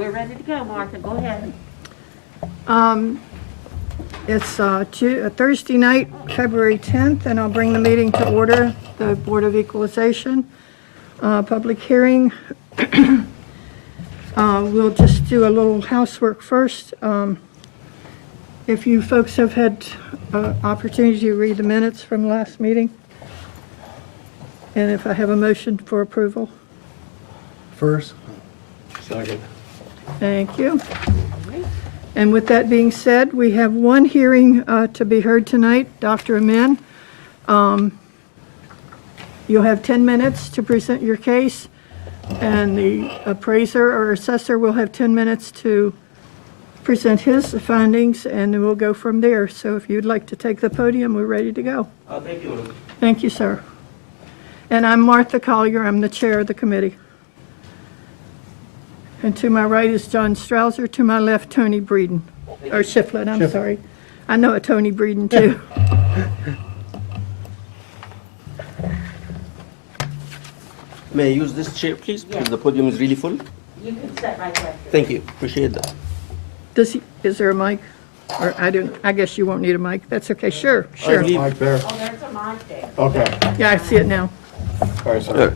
We're ready to go, Martha. Go ahead. It's Thursday night, February 10th, and I'll bring the meeting to order, the Board of Equalization. Public hearing. We'll just do a little housework first. If you folks have had opportunity to read the minutes from last meeting, and if I have a motion for approval. First. Second. Thank you. And with that being said, we have one hearing to be heard tonight. Dr. Amin, you'll have 10 minutes to present your case, and the appraiser or assessor will have 10 minutes to present his findings, and then we'll go from there. So if you'd like to take the podium, we're ready to go. Thank you. Thank you, sir. And I'm Martha Collier. I'm the chair of the committee. And to my right is John Strouser. To my left, Tony Breeden. Or Shiflett, I'm sorry. I know a Tony Breeden, too. May I use this chair, please? Because the podium is really full. You can sit right there. Thank you. Appreciate that. Is there a mic? Or I guess you won't need a mic. That's okay. Sure. believe- Mike there. Oh, there's a mic there. Okay. Yeah, I see it now. Sorry, sorry.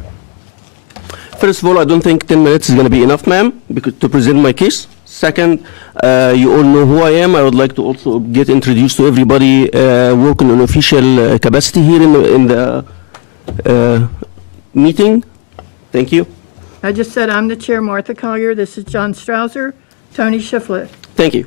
First of all, I don't think 10 minutes is going to be enough, ma'am, because to present my case. Second, you all know who I am. I would like to also get introduced to everybody working in official capacity here in the meeting. Thank you. I just said I'm the chair, Martha Collier. This is John Strouser. Tony Shiflett. Thank you.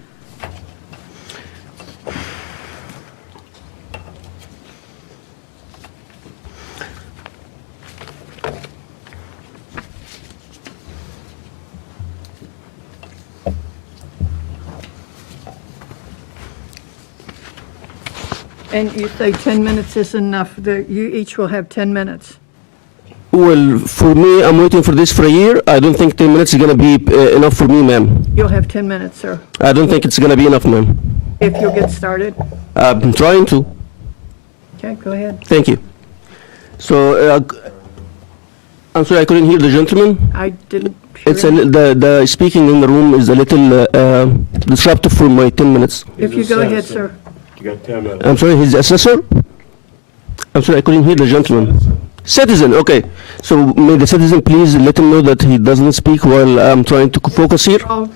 And you say 10 minutes is enough. You each will have 10 minutes. Well, for me, I'm waiting for this for a year. I don't think 10 minutes is going to be enough for me, ma'am. You'll have 10 minutes, sir, I don't think it's going to be enough, ma'am. if you'll get started. I'm trying to. Okay, go ahead. Thank you. So, I'm sorry, I couldn't hear the gentleman. I didn't hear It's it. the speaking in the room is a little disruptive for my 10 minutes. If you go ahead, sir. You got 10 minutes. I'm sorry, his assessor? I'm sorry, I couldn't hear the gentleman. Citizen, okay. So may the citizen please let him know that he doesn't speak while I'm trying to focus here? I'll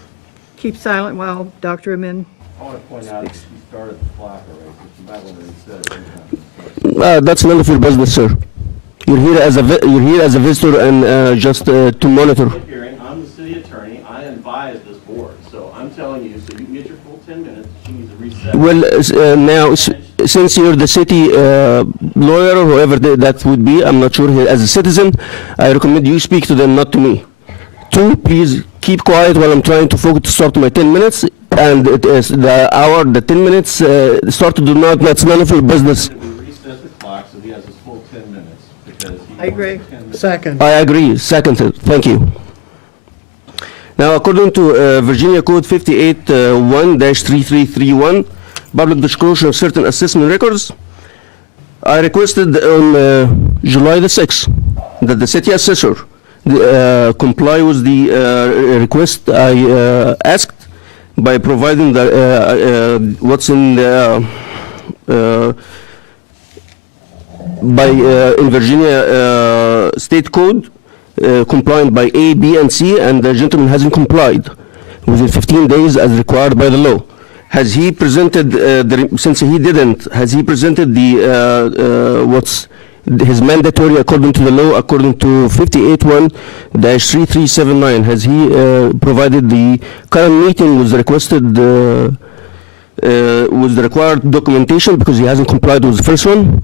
keep silent while Dr. Amin. I want to point out that you started the clock already, but you might want to reset it. That's none of your business, sir. You're here as a visitor and just to monitor. Hearing, I'm the city attorney, I advise this board, so I'm telling you, so you can get your full 10 minutes, she needs to reset. Well, now, since you're the city lawyer or whoever that would be, I'm not sure, as a citizen, I recommend you speak to them, not to me. Two, please keep quiet while I'm trying to focus to start my 10 minutes, and it is the 10 minutes start to do not, that's none of your business. We reset the clock so he has his full 10 minutes, because he I agree. wants 10 minutes. Second. I agree, seconded, thank you. Now, according to Virginia Code 58-1-3331, public disclosure of certain assessment records, I requested on July the 6th that the city assessor comply with the request I asked by providing the what's in the in Virginia state code compliant by A, B, and C, and the gentleman hasn't complied within 15 days as required by the law. Has he presented, since he didn't, has he presented the, what's his mandatory according to the law, according to 58-1-3379? Has he provided the current meeting with the requested, with the required documentation because he hasn't complied with the first one?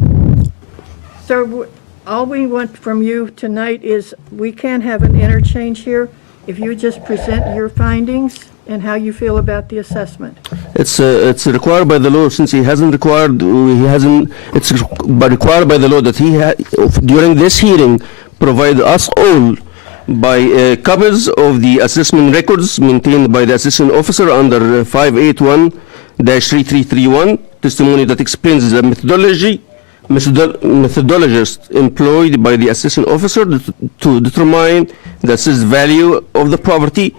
Sir, all we want from you tonight is, we can't have an interchange here. If you just present your findings and how you feel about the assessment. It's required by the law. Since he hasn't required, it's required by the law that he during this hearing provide us all by copies of the assessment records maintained by the assessment officer under 581-3331, testimony that explains the methodologist employed by the assessment officer to determine the assessed value of the property,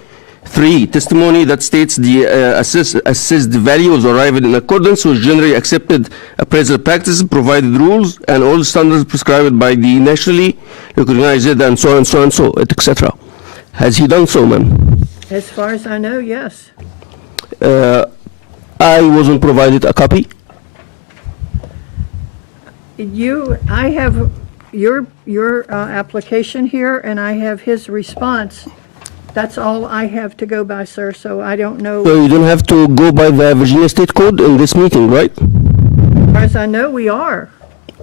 3, testimony that states the assessed value was arrived in accordance with generally accepted appraisal practices, provided rules, and all standards prescribed by the nationally recognized, and so on and so and so, etc. Has he done so, ma'am? As far as I know, yes. I wasn't provided a copy. I have your application here, and I have his response. That's all I have to go by, sir, so I don't know. So you don't have to go by the Virginia State Code in this meeting, right? As far as I know, we are.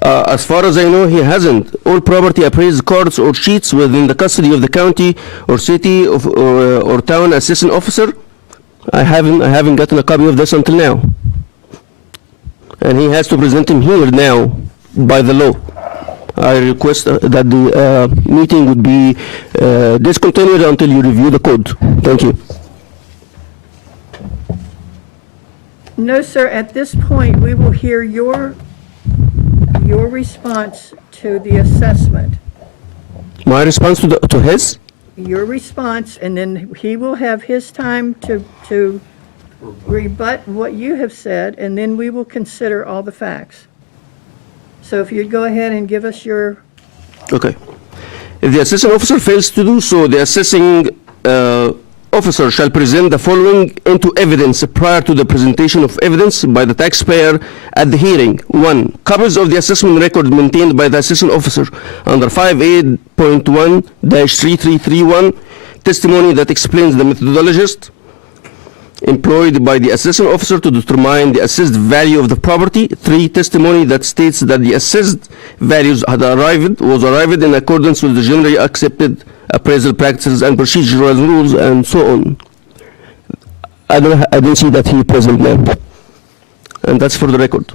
As far as I know, he hasn't. All property appraised cards or sheets within the custody of the county or city or town assessing officer. I haven't gotten a copy of this until now. And he has to present him here now by the law. I request that the meeting would be discontinued until you review the code. Thank you. No, sir, at this point, we will hear your response to the assessment. My response to his? Your response, and then he will have his time to rebut what you have said, and then we will consider all the facts. So if you'd go ahead and give us your, Okay. If the assessing officer fails to do so, the assessing officer shall present the following into evidence prior to the presentation of evidence by the taxpayer at the hearing. 1. Copies of the assessment record maintained by the assessing officer under 5.8.1-3331, testimony that explains the methodologist employed by the assessing officer to determine the assessed value of the property. 3. Testimony that states that the assessed values was arrived in accordance with the generally accepted appraisal practices and procedural rules, and so on. I don't see that he present now. And that's for the record.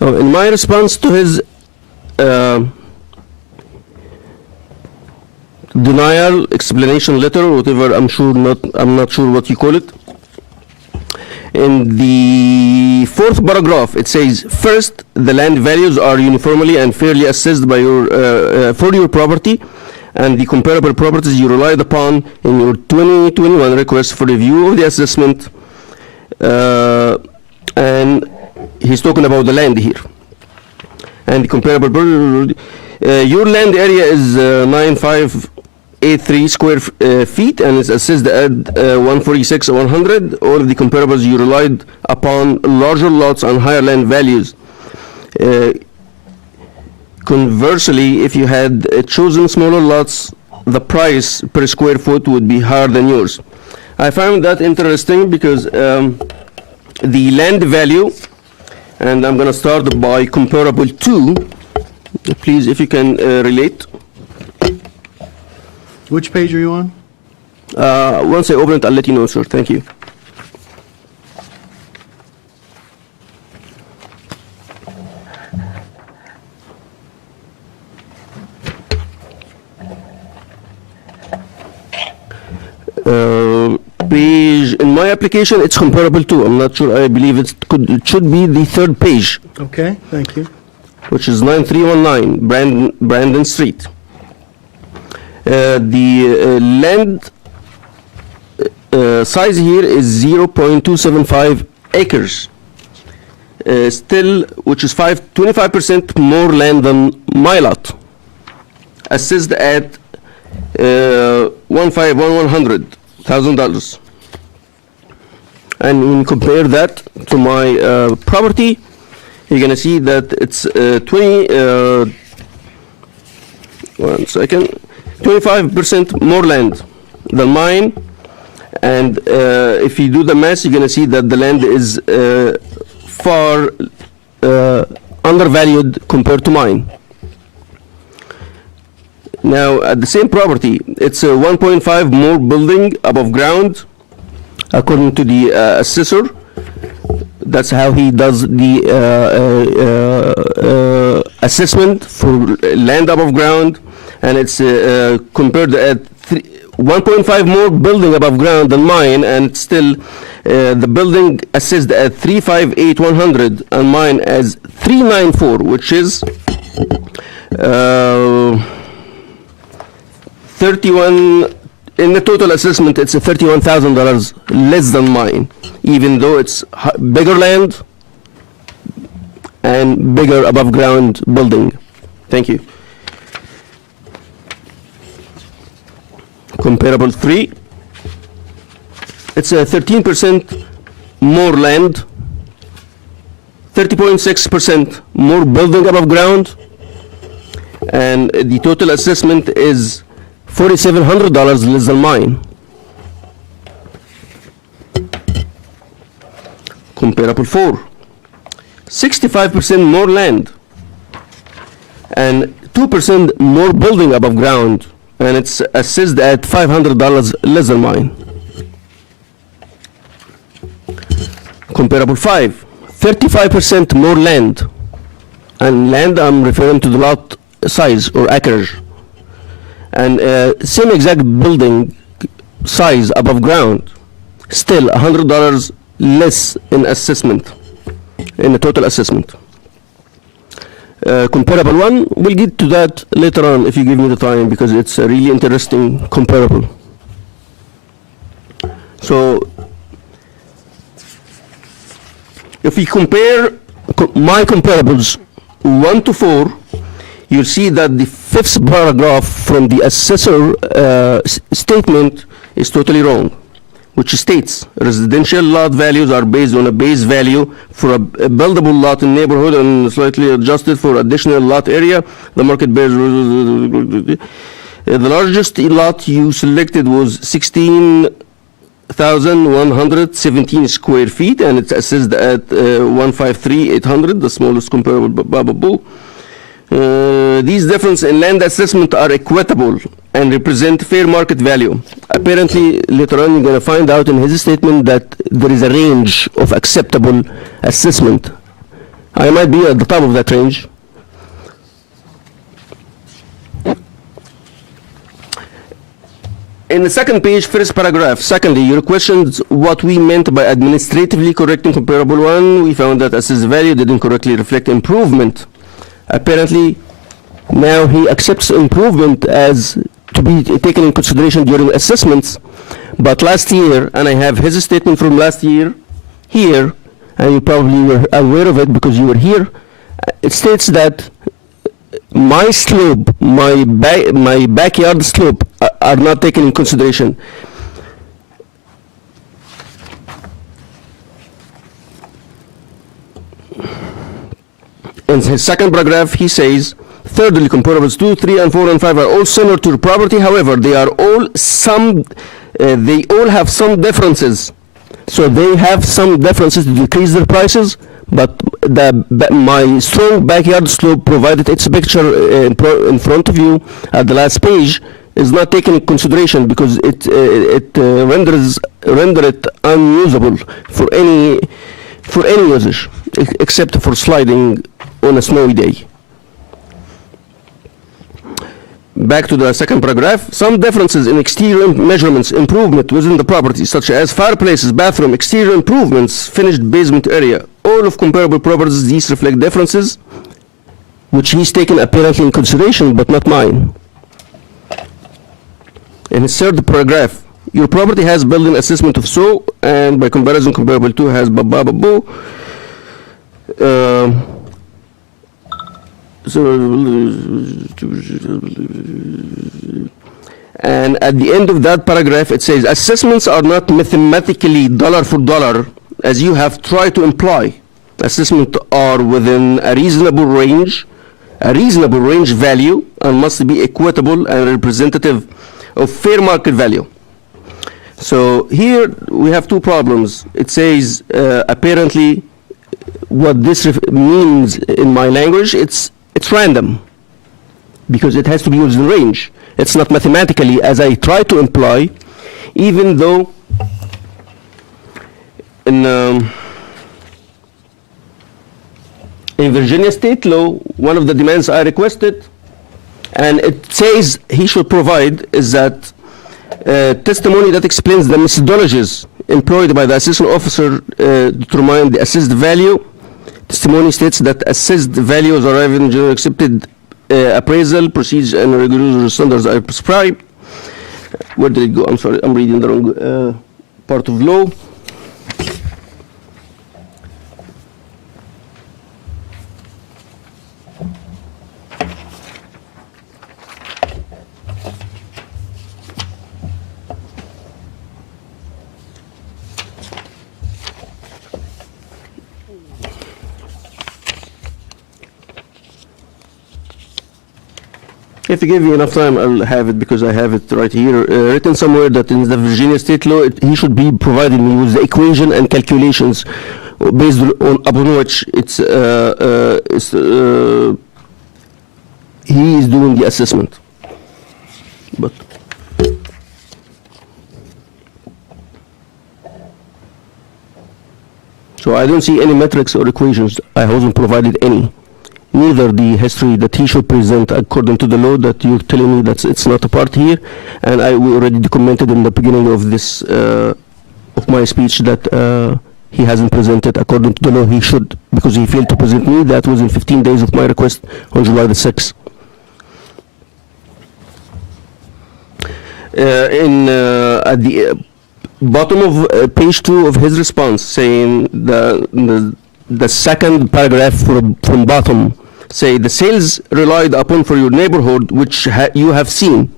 In my response to his denial explanation letter, or whatever, I'm not sure what you call it. In the 4th paragraph, it says, first, the land values are uniformly and fairly assessed by for your property and the comparable properties you relied upon in your 2021 request for review of the assessment. And he's talking about the land here. And the comparable, your land area is 9,583 square feet and is assessed at 146,100. All of the comparables you relied upon larger lots and higher land values. Conversely, if you had chosen smaller lots, the price per square foot would be higher than yours. I found that interesting because the land value, and I'm going to start by comparable 2. Please, if you can relate. Which page are you on? Once I open it, I'll let you know, sir. Thank you. Page in my application, it's comparable to. I'm not sure. I believe it should be the 3rd page, Okay, thank you. which is 9319 Brandon Street. The land size here is 0.275 acres. Still, which is 25% more land than my lot. Assessed at $1,100,000. And when you compare that to my property, you're gonna see that it's 25% more land than mine. And if you do the math, you're gonna see that the land is far undervalued compared to mine. Now, at the same property, it's 1.5 more building above ground, according to the assessor. That's how he does the assessment for land above ground, and it's compared at 1.5 more building above ground than mine, and still the building assessed at 358,100 and mine as 394, which is 31. In the total assessment, it's $31,000 less than mine, even though it's bigger land and bigger above ground building. Thank you. Comparable 3. It's a 13% more land, 30.6% more building above ground, and the total assessment is $4,700 less than mine. Comparable 4. 65% more land and 2% more building above ground, and it's assessed at $500 less than mine. Comparable 5. 35% more land, and land I'm referring to the lot size or acreage, and same exact building size above ground, still $100 less in assessment, in the total assessment. Comparable 1, we'll get to that later on if you give me the time, because it's a really interesting comparable. So if we compare my comparables 1 to 4, you'll see that the 5th paragraph from the assessor statement is totally wrong, which states residential lot values are based on a base value for a buildable lot in neighborhood and slightly adjusted for additional lot area. The market bears. The largest lot you selected was 16,117 square feet, and it's assessed at 153,800, the smallest comparable. These differences in land assessment are equitable and represent fair market value. Apparently, later on, you're going to find out in his statement that there is a range of acceptable assessment. I might be at the top of that range. In the second page, first paragraph, secondly, your questions what we meant by administratively correct and comparable 1. We found that assessed value didn't correctly reflect improvement. Apparently, now he accepts improvement as to be taken in consideration during assessments. But last year, and I have his statement from last year here, and you probably were aware of it because you were here, it states that my slope, my backyard slope are not taken in consideration. In his second paragraph, he says, thirdly, comparables 2, 3, and 4, and 5 are all similar to the property. However, they all have some differences. So they have some differences to decrease their prices, but my strong backyard slope, provided its picture in front of you at the last page, is not taken into consideration because it render it unusable for any usage except for sliding on a snowy day. Back to the second paragraph. Some differences in exterior measurements improvement within the property, such as fireplaces, bathroom, exterior improvements, finished basement area. All of comparable properties, these reflect differences, which he's taken apparently in consideration, but not mine. In his third paragraph, your property has building assessment of so, and by comparison, comparable 2 has bababu. And at the end of that paragraph, it says, assessments are not mathematically dollar for dollar, as you have tried to imply. Assessments are within a reasonable range value, and must be equitable and representative of fair market value. So here we have two problems. It says, apparently, what this means in my language, it's random, because it has to be within range. It's not mathematically, as I try to imply, even though in In Virginia state law, one of the demands I requested, and it says he should provide, is that testimony that explains the methodologies employed by the assessing officer determine the assessed value. Testimony states that assessed values are in generally accepted appraisal procedures and regulatory standards are prescribed. Where did it go? I'm sorry, I'm reading the wrong part of law. If you give me enough time, I'll have it because I have it right here, written somewhere that in the Virginia state law, he should be providing me with the equation and calculations based on upon which he is doing the assessment. But so I don't see any metrics or equations. I wasn't provided any. Neither the history that he should present according to the law that you're telling me that it's not a part here, and we already documented in the beginning of this of my speech that he hasn't presented according to the law. He should, because he failed to present me. That was in 15 days of my request on July the 6th. At the bottom of page 2 of his response, saying the second paragraph from bottom, say the sales relied upon for your neighborhood, which you have seen.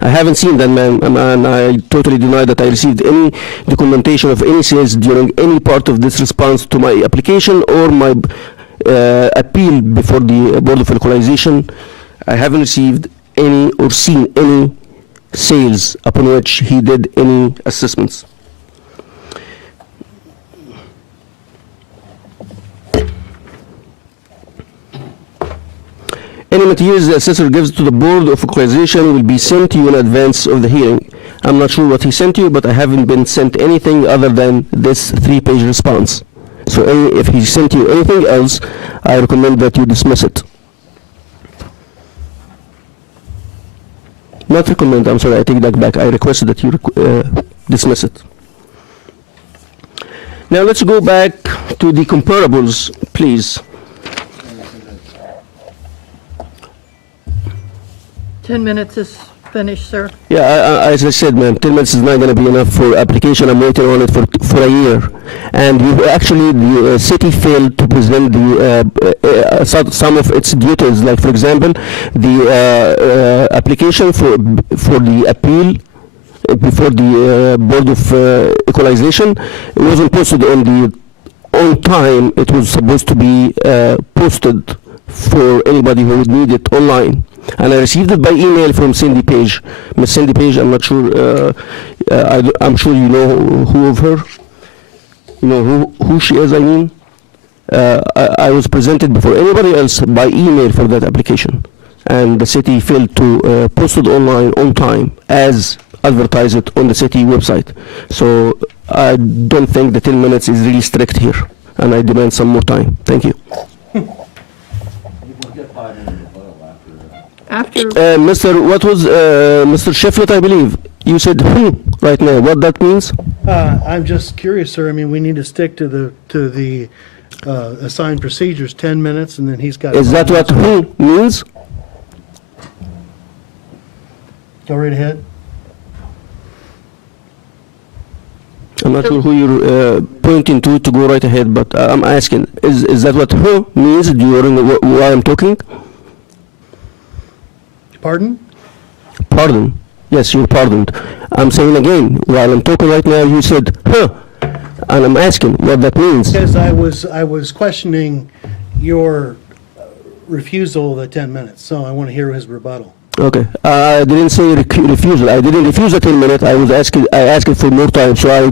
I haven't seen that, man, and I totally deny that I received any documentation of any sales during any part of this response to my application or my appeal before the Board of Equalization. I haven't received any or seen any sales upon which he did any assessments. Any materials the assessor gives to the Board of Equalization will be sent to you in advance of the hearing. I'm not sure what he sent you, but I haven't been sent anything other than this 3-page response. So if he sent you anything else, I recommend that you dismiss it. Not recommend, I'm sorry, I take that back. I requested that you dismiss it. Now let's go back to the comparables, please. 10 minutes is finished, sir. Yeah, as I said, ma'am, 10 minutes is not going to be enough for application. I'm waiting on it for a year. And the city failed to present some of its duties. Like, for example, the application for the appeal before the Board of Equalization, it wasn't posted on time. It was supposed to be posted for anybody who would need it online. And I received it by email from Cindy Page. Miss Cindy Page, I'm not sure, I'm sure you know who of her. You know who she is, I mean. I was presented before anybody else by email for that application. And the city failed to post it online on time as advertised on the city website. So I don't think the 10 minutes is really strict here. And I demand some more time. Thank you. After, Mr. Shiflett, I believe, you said right now. What that means? I'm just curious, sir. I mean, we need to stick to the assigned procedures, 10 minutes, and then he's got. Is that what means? Go right ahead. I'm not sure who you're pointing to go right ahead, but I'm asking, is that what means during while I'm talking? Pardon? Pardon. Yes, you're pardoned. I'm saying again, while I'm talking right now, you said, and I'm asking what that means. Because I was questioning your refusal of the 10 minutes, so I want to hear his rebuttal. Okay, I didn't say refusal. I didn't refuse the 10 minute. I asked for more time. So I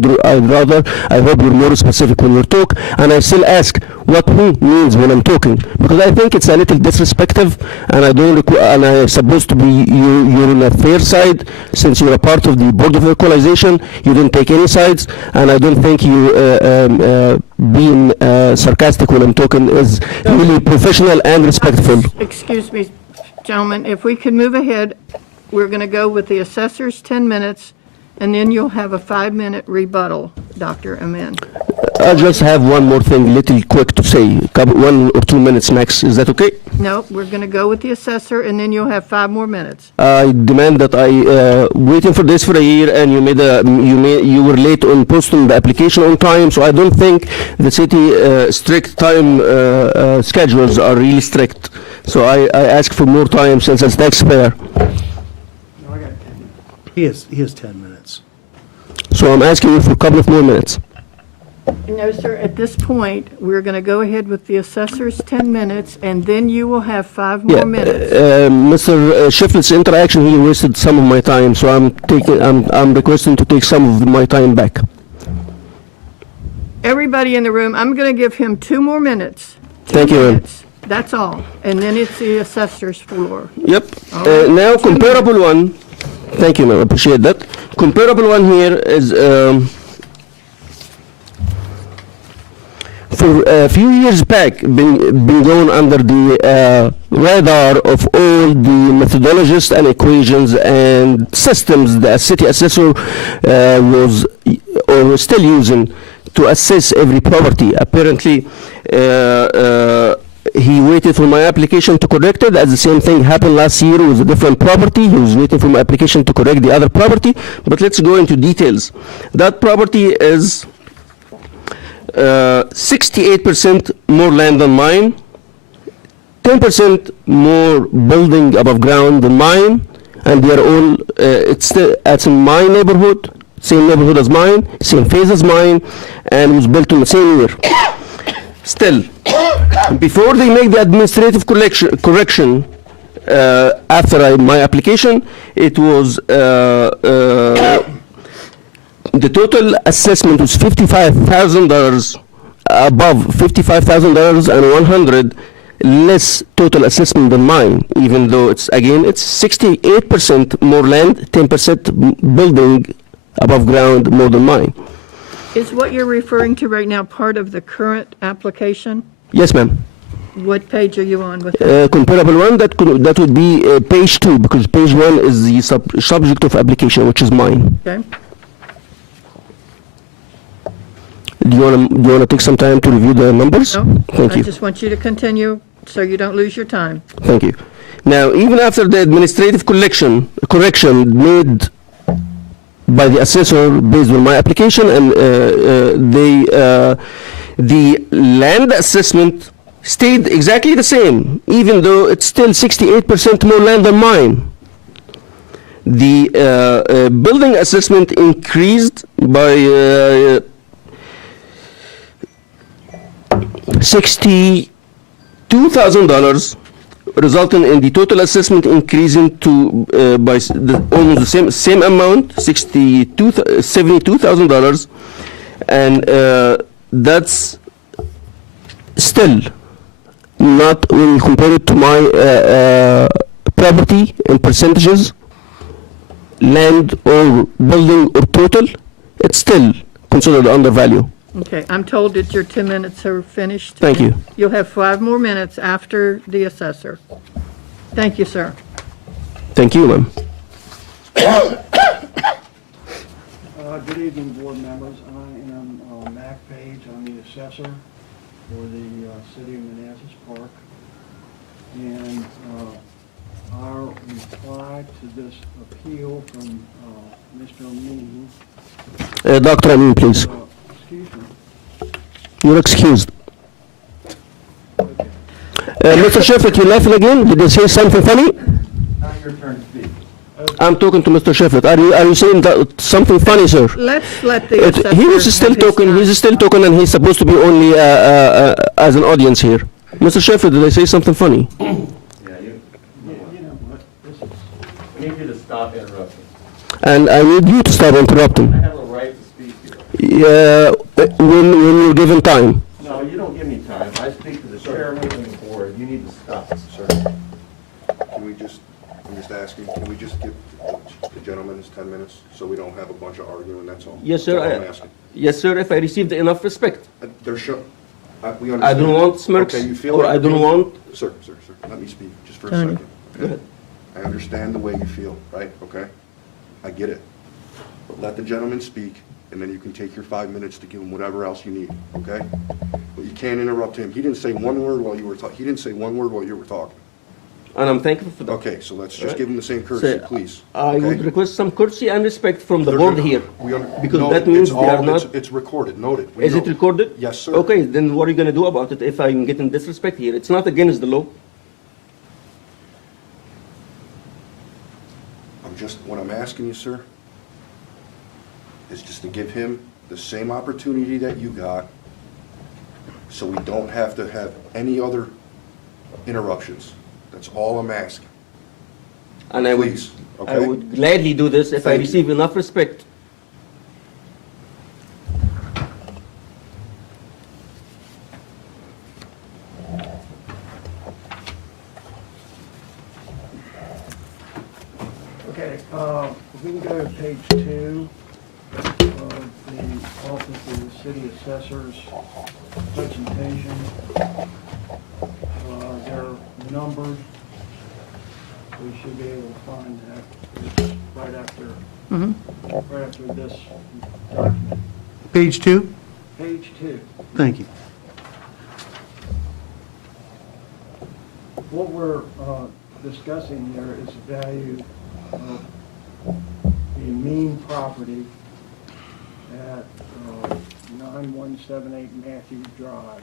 hope you're more specific when you talk. And I still ask what who means when I'm talking, because I think it's a little disrespectful, and and I'm supposed to be you're on a fair side since you're a part of the board of equalization. You didn't take any sides, and I don't think you being sarcastic when I'm talking is really professional and respectful. Excuse me, gentlemen, if we could move ahead, we're going to go with the assessor's 10 minutes, and then you'll have a 5-minute rebuttal, Dr. Amin. I just have one more thing, little quick to say, 1 or 2 minutes max. Is that okay? No, we're going to go with the assessor, and then you'll have 5 more minutes. I demand that waiting for this for a year, and you were late on posting the application on time, so I don't think the city strict time schedules are really strict. So I ask for more time since as taxpayer. He has 10 minutes. So I'm asking you for a couple of more minutes. No, sir, at this point, we're going to go ahead with the assessor's 10 minutes, and then you will have 5 more minutes. Mr. Shiflett's interaction, he wasted some of my time, so I'm requesting to take some of my time back. Everybody in the room, I'm going to give him 2 more minutes. Thank you, ma'am. That's all. And then it's the assessor's floor. Yep. All right. Now, comparable one. Thank you, ma'am. Appreciate that. Comparable one here is for a few years back, been going under the radar of all the methodologists and equations and systems the city assessor was or still using to assess every property. Apparently, he waited for my application to correct it, as the same thing happened last year with a different property. He was waiting for my application to correct the other property, but let's go into details. That property is 68% more land than mine, 10% more building above ground than mine, and they are all, it's in my neighborhood, same neighborhood as mine, same phase as mine, and was built in the same year. Still, before they make the administrative correction after my application, it was the total assessment was $55,000, above $55,000 and 100 less total assessment than mine, even though it's 68% more land, 10% building above ground more than mine. Is what you're referring to right now part of the current application? Yes, ma'am. What page are you on with that? Comparable one, that would be page 2, because page 1 is the subject of application, which is mine. Okay. Do you want to take some time to review the numbers? No? Thank you. I just want you to continue so you don't lose your time. Thank you. Now, even after the administrative correction made by the assessor based on my application, and the land assessment stayed exactly the same, even though it's still 68% more land than mine. The building assessment increased by $62,000, resulting in the total assessment increasing to by almost the same amount, $72,000, and that's still not, when you compare it to my property in percentages, land or building or total, it's still considered undervalue. Okay, I'm told that your 10 minutes are finished. Thank you. You'll have 5 more minutes after the assessor. Thank you, sir. Thank you, ma'am. Good evening, board members. I am Mac Page. I'm the assessor for the city of Manassas Park. And our reply to this appeal from Mr. Amin. Dr. Amin, please. Excuse me. You're excused. Mr. Shefflet, you laughing again? Did they say something funny? Now your turn to speak. I'm talking to Mr. Shefflet. Are you saying that something funny, sir? Let's let the assessor. He was still have his talking. time. He's still talking, and he's supposed to be only as an audience here. Mr. Shefflet, did I say something funny? Yeah, you You know what? This is stop interrupting. And I need you to stop interrupting. I have a right to speak here. When you're given time. No, you don't give me time. I speak to the chairman and the board. You need to stop. Sir, can we just, I'm just asking, can we just give the gentleman his 10 minutes so we don't have a bunch of arguing, that's all? Yes, sir. That's all I'm asking. Yes, sir, if I received enough respect. They're we understand. I don't want smirks, Okay, you feel or like I you're don't being- want... Sir, let me speak just for a Tony. second. Go ahead. I understand the way you feel, right? Okay? I get it. But let the gentleman speak, and then you can take your 5 minutes to give him whatever else you need, okay? But you can't interrupt him. He didn't say one word while you were talking. He didn't say one word while you were talking. And I'm thankful for that. Okay, so let's just Right. give him the same courtesy, So, please. I would okay? request some courtesy and respect from the They're board gonna- here. Because no, that means it's they are all- not... It's recorded, noted. We Is it know. recorded? Yes, sir. Okay, then what are you going to do about it if I'm getting disrespect here? It's not against the law. What I'm asking you, sir, is just to give him the same opportunity that you got, so we don't have to have any other interruptions. That's all I'm asking. And I would, Please, I okay? would gladly do this if I Thank you. receive enough respect. Okay, if we can go to page 2 of the Office of the City Assessor's presentation. They're numbered. We should be able to find that. It's right after this document. Page 2? Page 2. Thank you. What we're discussing here is the value of the mean property at 9178 Matthews Drive.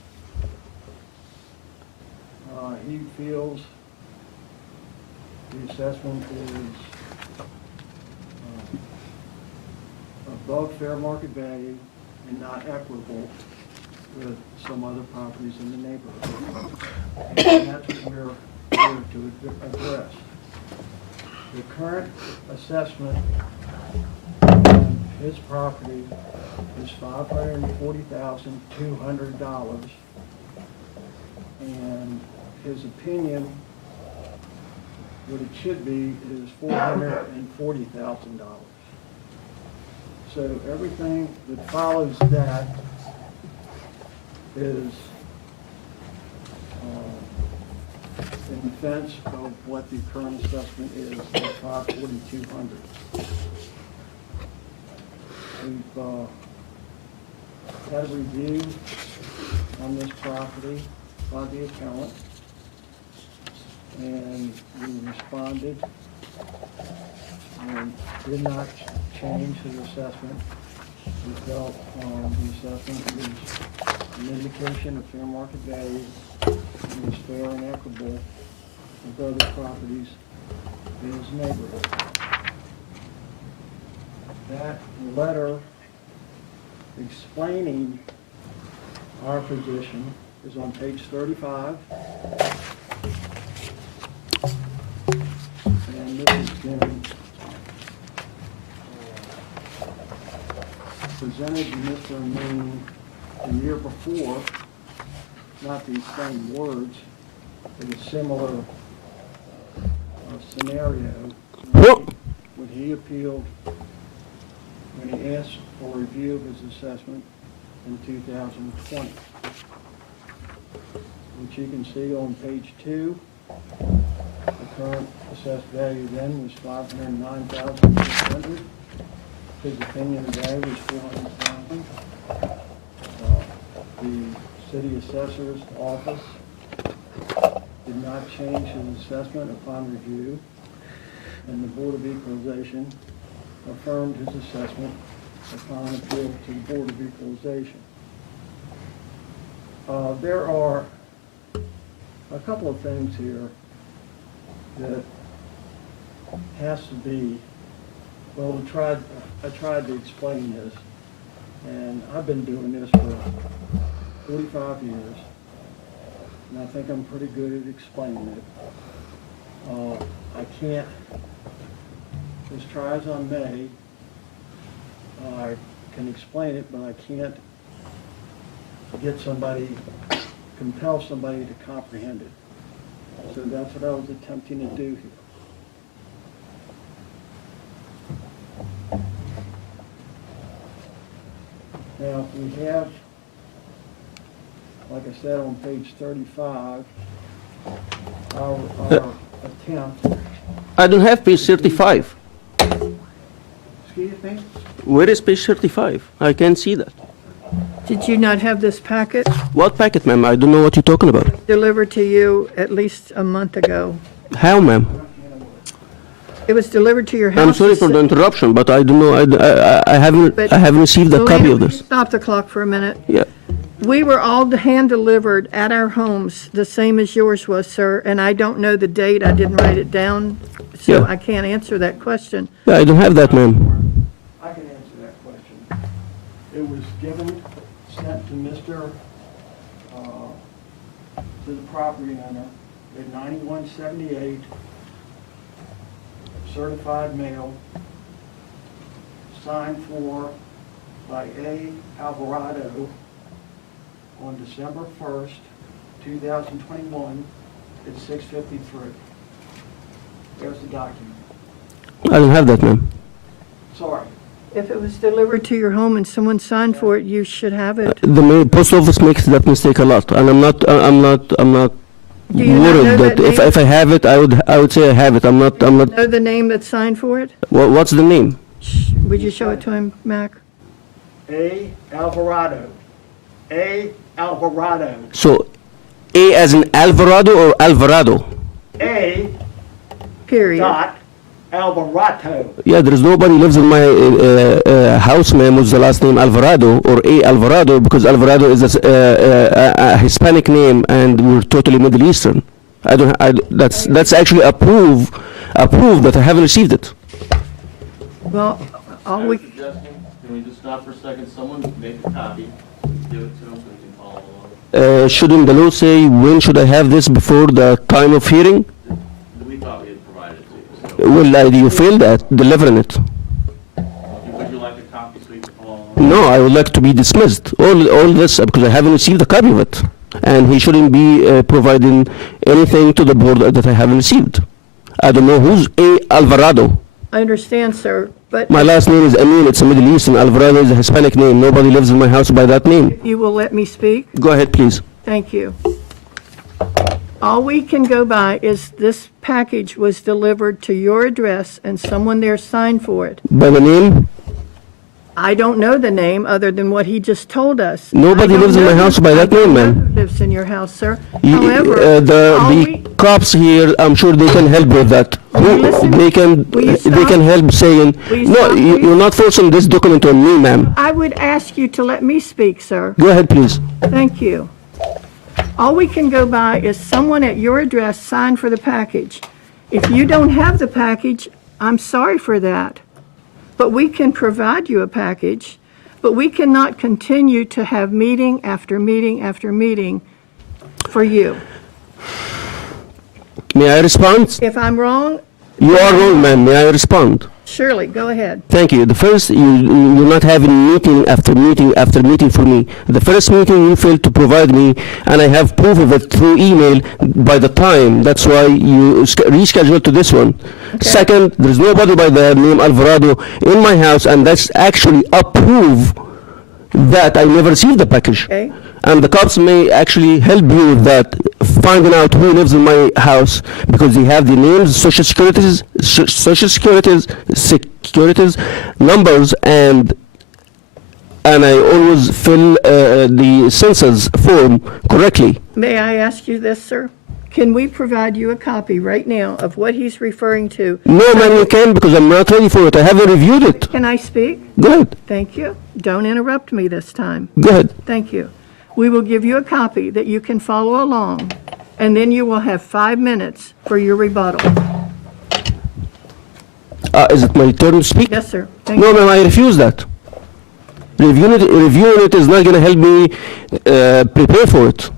He feels the assessment is above fair market value and not equitable with some other properties in the neighborhood. And that's what we're here to address. The current assessment on his property is $540,200, and his opinion, what it should be, is $440,000. So everything that follows that is in defense of what the current assessment is at $540,200. We've had a review on this property by the accountant, and we responded and did not change his assessment. We felt the assessment was an indication of fair market value and was fair and equitable with other properties in his neighborhood. That letter explaining our position is on page 35. And this has been presented to Mr. Amin the year before, not these same words, but a similar scenario. When he appealed, when he asked for review of his assessment in 2020, which you can see on page 2. The current assessed value then was $509,600. His opinion today was $400,000. The city assessor's office did not change his assessment upon review, and the Board of Equalization affirmed his assessment upon appeal to the Board of Equalization. There are a couple of things here that has to be, well, I tried to explain this, and I've been doing this for 45 years, and I think I'm pretty good at explaining it. I can't as try as I may, I can explain it, but I can't compel somebody to comprehend it. So that's what I was attempting to do here. Now, we have, like I said, on page 35, our attempt, I don't have page 35. excuse me? Where is page 35? I can't see that. Did you not have this packet What packet, ma'am? I don't know what you're talking about. delivered to you at least a month ago? How, ma'am? It was delivered to your house. I'm sorry for the interruption, but I don't know, I haven't received a Well, copy Lena, of will you this. stop the clock for a minute. Yeah. We were all hand-delivered at our homes, the same as yours was, sir, and I don't know the date. I didn't write it down, so Yeah. I can't answer that question. Yeah, I don't have that, ma'am. I can answer that question. It was sent to to the property owner at 9178, certified mail, signed for by A. Alvarado on December 1st, 2021 at 6:53. There's the document. I don't have that, ma'am. Sorry. If it was delivered to your home and someone signed for it, you should have it. The post office makes that mistake a lot, and I'm not Do you not know worried that that name? if I have it, I would say I have it. I'm not, Know the name that signed for it? what's the name? Would you show it to him, Mac? A. Alvarado. A. Alvarado. So, A as in Alvarado or Alvarado? A. Period. Dot Alvarado. Yeah, there's nobody lives in my house, ma'am, with the last name Alvarado or A. Alvarado, because Alvarado is a Hispanic name, and we're totally Middle Eastern. That's actually a proof that I haven't received it. Well, all we, Suggestion, can we just stop for a second? Someone make a copy, give it to them so they can follow along. Shouldn't the law say when should I have this before the time of hearing? We thought we had provided it to you, so Well, you failed at delivering it. would you like a copy so you can follow along? No, I would like to be dismissed. All this because I haven't received a copy of it, and he shouldn't be providing anything to the board that I haven't received. I don't know who's A. Alvarado. I understand, sir, but My last name is Amin. It's a Middle Eastern. Alvarado is a Hispanic name. Nobody lives in my house by that name. you will let me speak? Go ahead, please. Thank you. All we can go by is this package was delivered to your address and someone there signed for it. By the name? I don't know the name other than what he just told us. Nobody I don't lives in my know house who- by that I don't name, know ma'am. who lives in your house, sir. You- However, the all the we- cops here, I'm sure they can help with that. Will you listen? They can Will you they can stop? help saying Will you no. stop, please? You're not forcing this document on me, ma'am. I would ask you to let me speak, sir. Go ahead, please. Thank you. All we can go by is someone at your address signed for the package. If you don't have the package, I'm sorry for that. But we can provide you a package, but we cannot continue to have meeting after meeting after meeting for you. May I respond? If I'm wrong, You are wrong, ma'am. May I respond? surely, go ahead. Thank you. The first, you're not having meeting after meeting after meeting for me. The first meeting you failed to provide me, and I have proof of it through email by the time. That's why you rescheduled to this one. Second, there's nobody by the name Alvarado in my house, and that's actually a proof that I never received the package. Okay. And the cops may actually help you with that, finding out who lives in my house, because they have the names, social securities, numbers, and I always fill the census form correctly. May I ask you this, sir? Can we provide you a copy right now of what he's referring to? No, man, you can't, because I'm not ready for it. I haven't reviewed it. Can I speak? Go ahead. Thank you. Don't interrupt me this time. Go ahead. Thank you. We will give you a copy that you can follow along, and then you will have 5 minutes for your rebuttal. Is it my turn to speak? Yes, sir. Thank No, you. ma'am, I refuse that. Reviewing it is not going to help me prepare for it.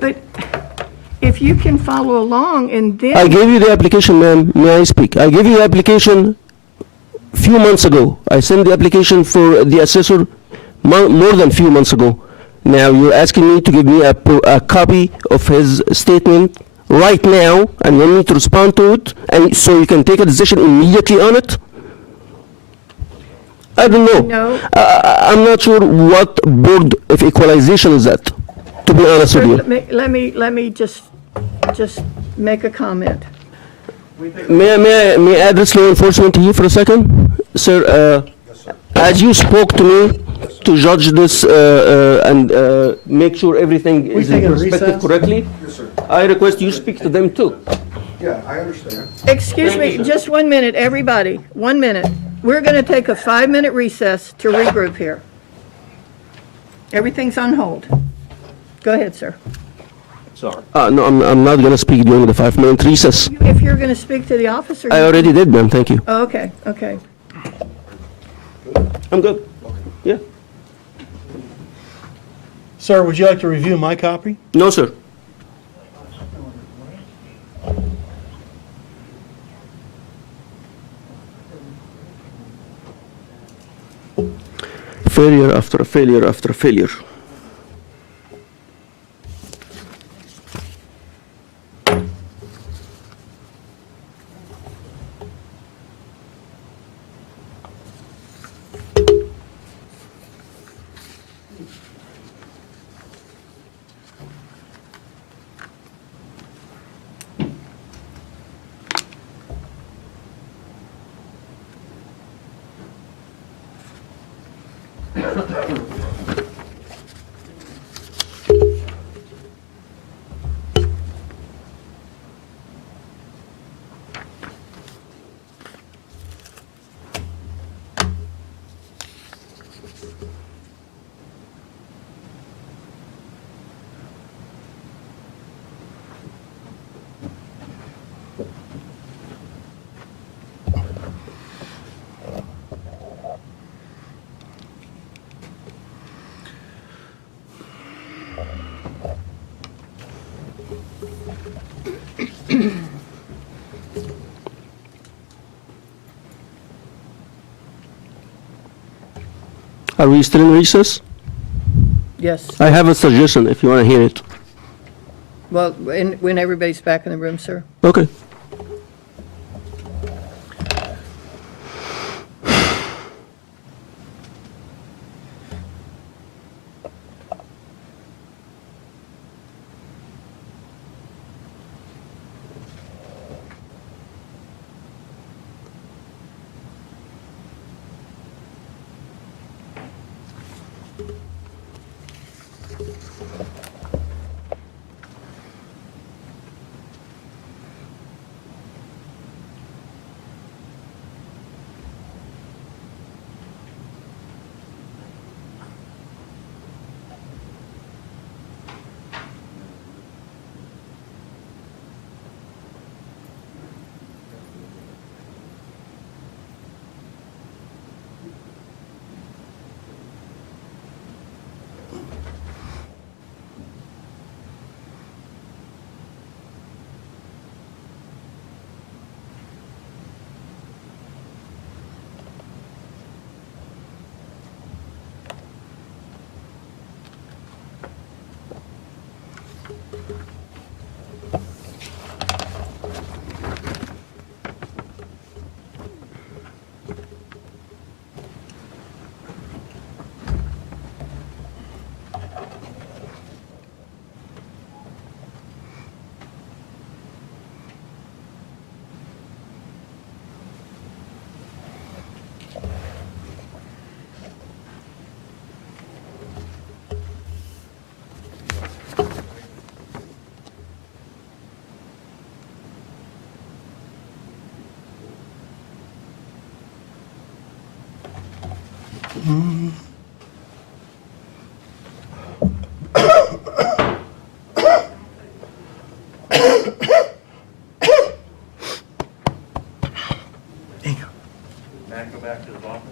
But if you can follow along and I then, gave you the application, ma'am. May I speak? I gave you the application few months ago. I sent the application for the assessor more than few months ago. Now you're asking me to give me a copy of his statement right now and want me to respond to it, and so you can take a decision immediately on it? I don't know. No. I'm not sure what board of equalization is that, to be honest with you. Let me just make a comment. May I address law enforcement here for a second? Sir, as you spoke to me to judge this and make sure everything is taking a respected recess? correctly, Yes, sir. I request you speak to them too. Yeah, I understand. Excuse me, just 1 minute, everybody, 1 minute. We're going to take a 5-minute recess to regroup here. Everything's on hold. Go ahead, sir. Sorry. No, I'm not gonna speak during the 5-minute recess. If you're going to speak to the officer. I already did, ma'am, thank you. Oh, okay, okay. I'm good. Yeah. Sir, would you like to review my copy? No, sir. Failure after failure after failure. Are we still in recess? Yes. I have a suggestion if you want to hear it. Well, when everybody's back in the room, sir. Okay. Matt, go back to his office?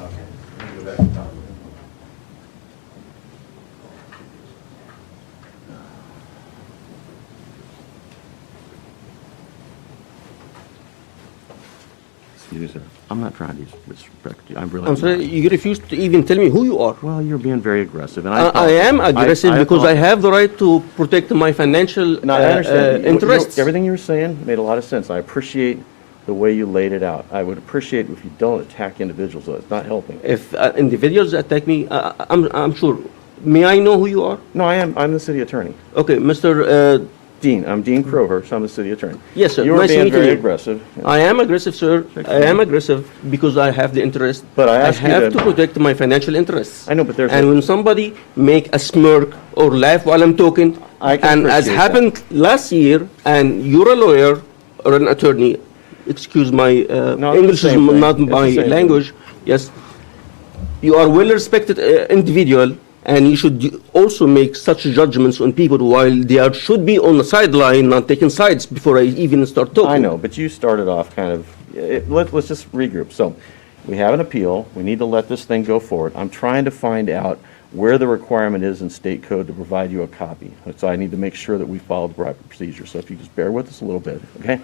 Okay. Let me go back to the top. Excuse me, sir. I'm not trying to disrespect you. I'm really I'm sorry, you refuse to even tell me who you are. Well, you're being very aggressive, and I am aggressive because I apologize. have the right to protect my financial No, I understand. interests. Everything you were saying made a lot of sense. I appreciate the way you laid it out. I would appreciate if you don't attack individuals, though. It's not helping. If individuals attack me, I'm sure. May I know who you are? No, I am. I'm the city attorney. Okay, Mr. Dean. I'm Dean Crover, so I'm the city attorney. Yes, sir. You were Nice being meeting very you. aggressive. I am aggressive, sir. I am aggressive because I have the interest. But I asked you have to- to protect my financial interests. I know, but there's And a- when somebody make a smirk or laugh while I'm talking, I can and as appreciate happened last year, and you're a lawyer or an attorney, excuse my No, it's the English is same thing. not It's the my same thing. language. Yes, you are well-respected individual, and you should also make such judgments on people while they should be on the sideline, not taking sides before I even start talking. I know, but you started off kind of, let's just regroup. So, we have an appeal, we need to let this thing go forward. I'm trying to find out where the requirement is in state code to provide you a copy. So I need to make sure that we follow the proper procedure. So if you just bear with us a little bit, okay?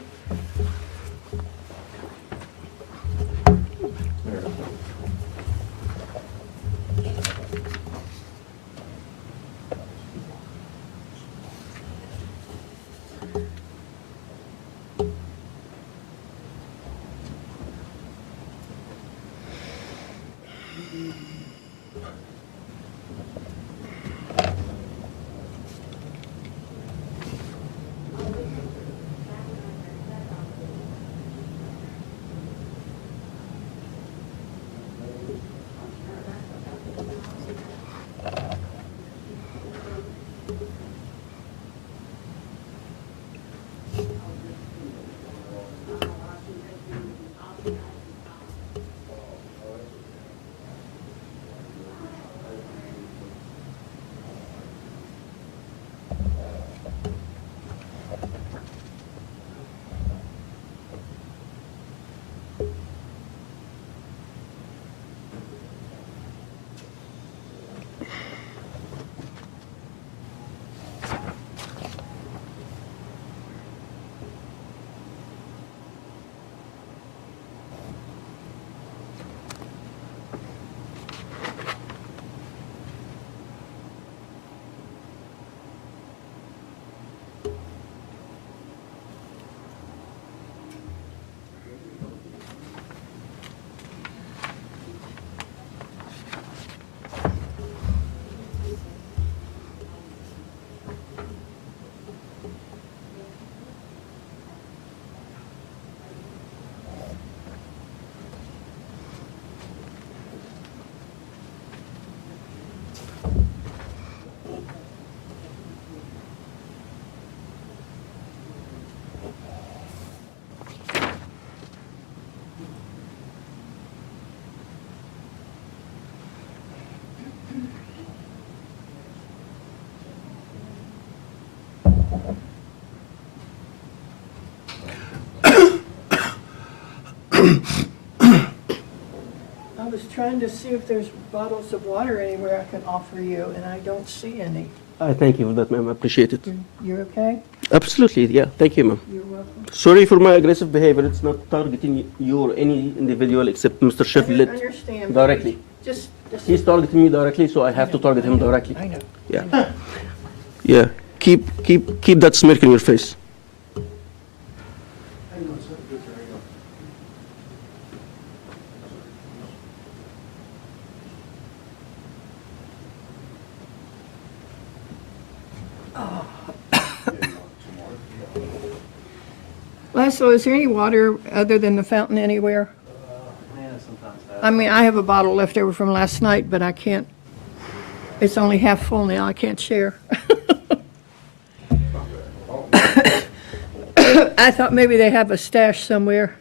I was trying to see if there's bottles of water anywhere I can offer you, and I don't see any. I thank you for that, ma'am. I appreciate it. You're okay? Absolutely, yeah. Thank you, ma'am. You're welcome. Sorry for my aggressive behavior. It's not targeting you or any individual except Mr. I Shiflett understand. directly. Just, He's targeting me directly, so I have to target him directly. I know. Yeah. Yeah. Keep that smirk on your face. Laszlo, is there any water other than the fountain anywhere? I mean, I have a bottle left over from last night, but I can't, it's only half full now, I can't share. I thought maybe they have a stash somewhere.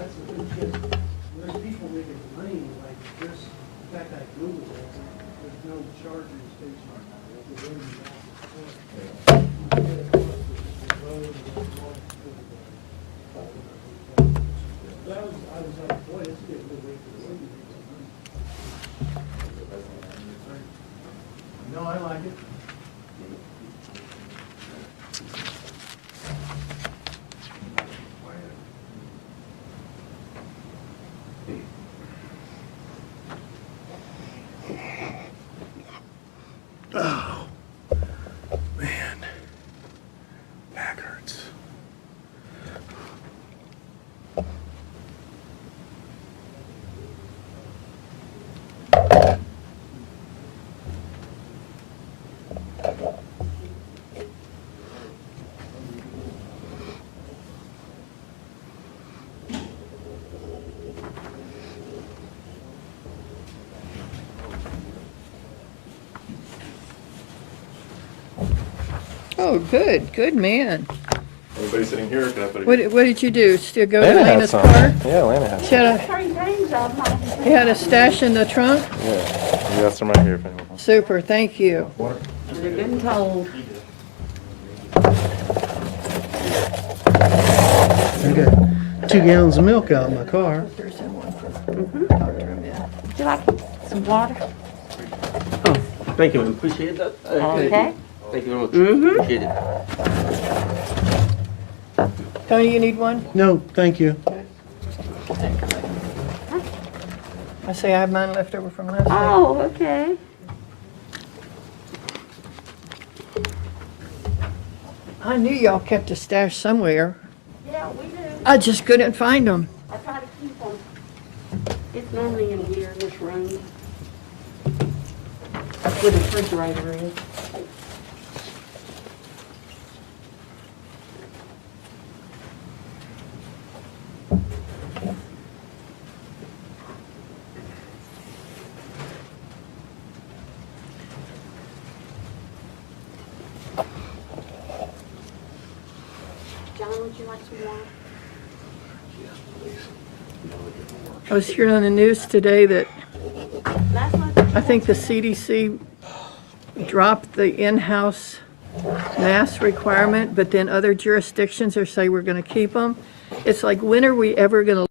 it's just, there's people making money like this. In fact, I Googled it, there's no charging station. I was like, boy, this is a good way for the city to make some money. No, I like it. Oh, man. Back hurts. Oh, good man. Anybody sitting here, can I put What did you do? Still go to Lana Lena's has car? some. Yeah, Lana has She had Three things of mine. you had a stash in the trunk? Yeah, you got some right here if anyone wants. Super, thank you. They've been told. I got 2 gallons of milk out in my car. There's one for Dr. Ahmed. Would you like some water? Thank you, ma'am. Appreciate that. Okay. Thank you very much. Appreciate it. Tony, you need one? No, thank you. I say I have mine left over from last week. Oh, okay. I knew y'all kept a stash somewhere. Yeah, we do. I just couldn't find them. I try to keep them. It's normally in here in this room. That's where the refrigerator is. John, would you like some water? I was hearing on the news today that Last month. I think the CDC dropped the in-house mask requirement, but then other jurisdictions are saying we're going to keep them. It's like, when are we ever going to?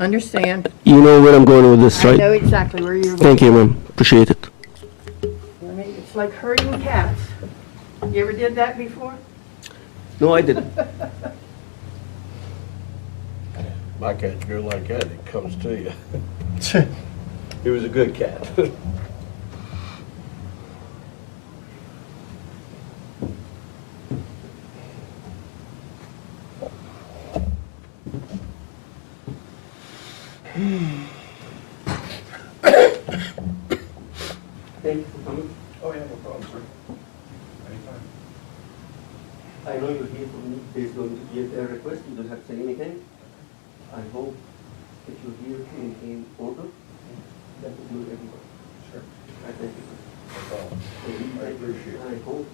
Understand? You know where I'm going with this, I right? know exactly where you're Thank you, ma'am. Appreciate it. I mean, it's like herding cats. You ever did that before? No, I didn't. My cat's good like that, it comes to you. He was a good cat. Thank you for coming. Oh, yeah, no problem, sir. Anytime. I know you're here for me based on a request. You don't have to say anything. I hope that you're here in order. That will do everyone. Sure. I thank you. No problem. I appreciate it. I hope,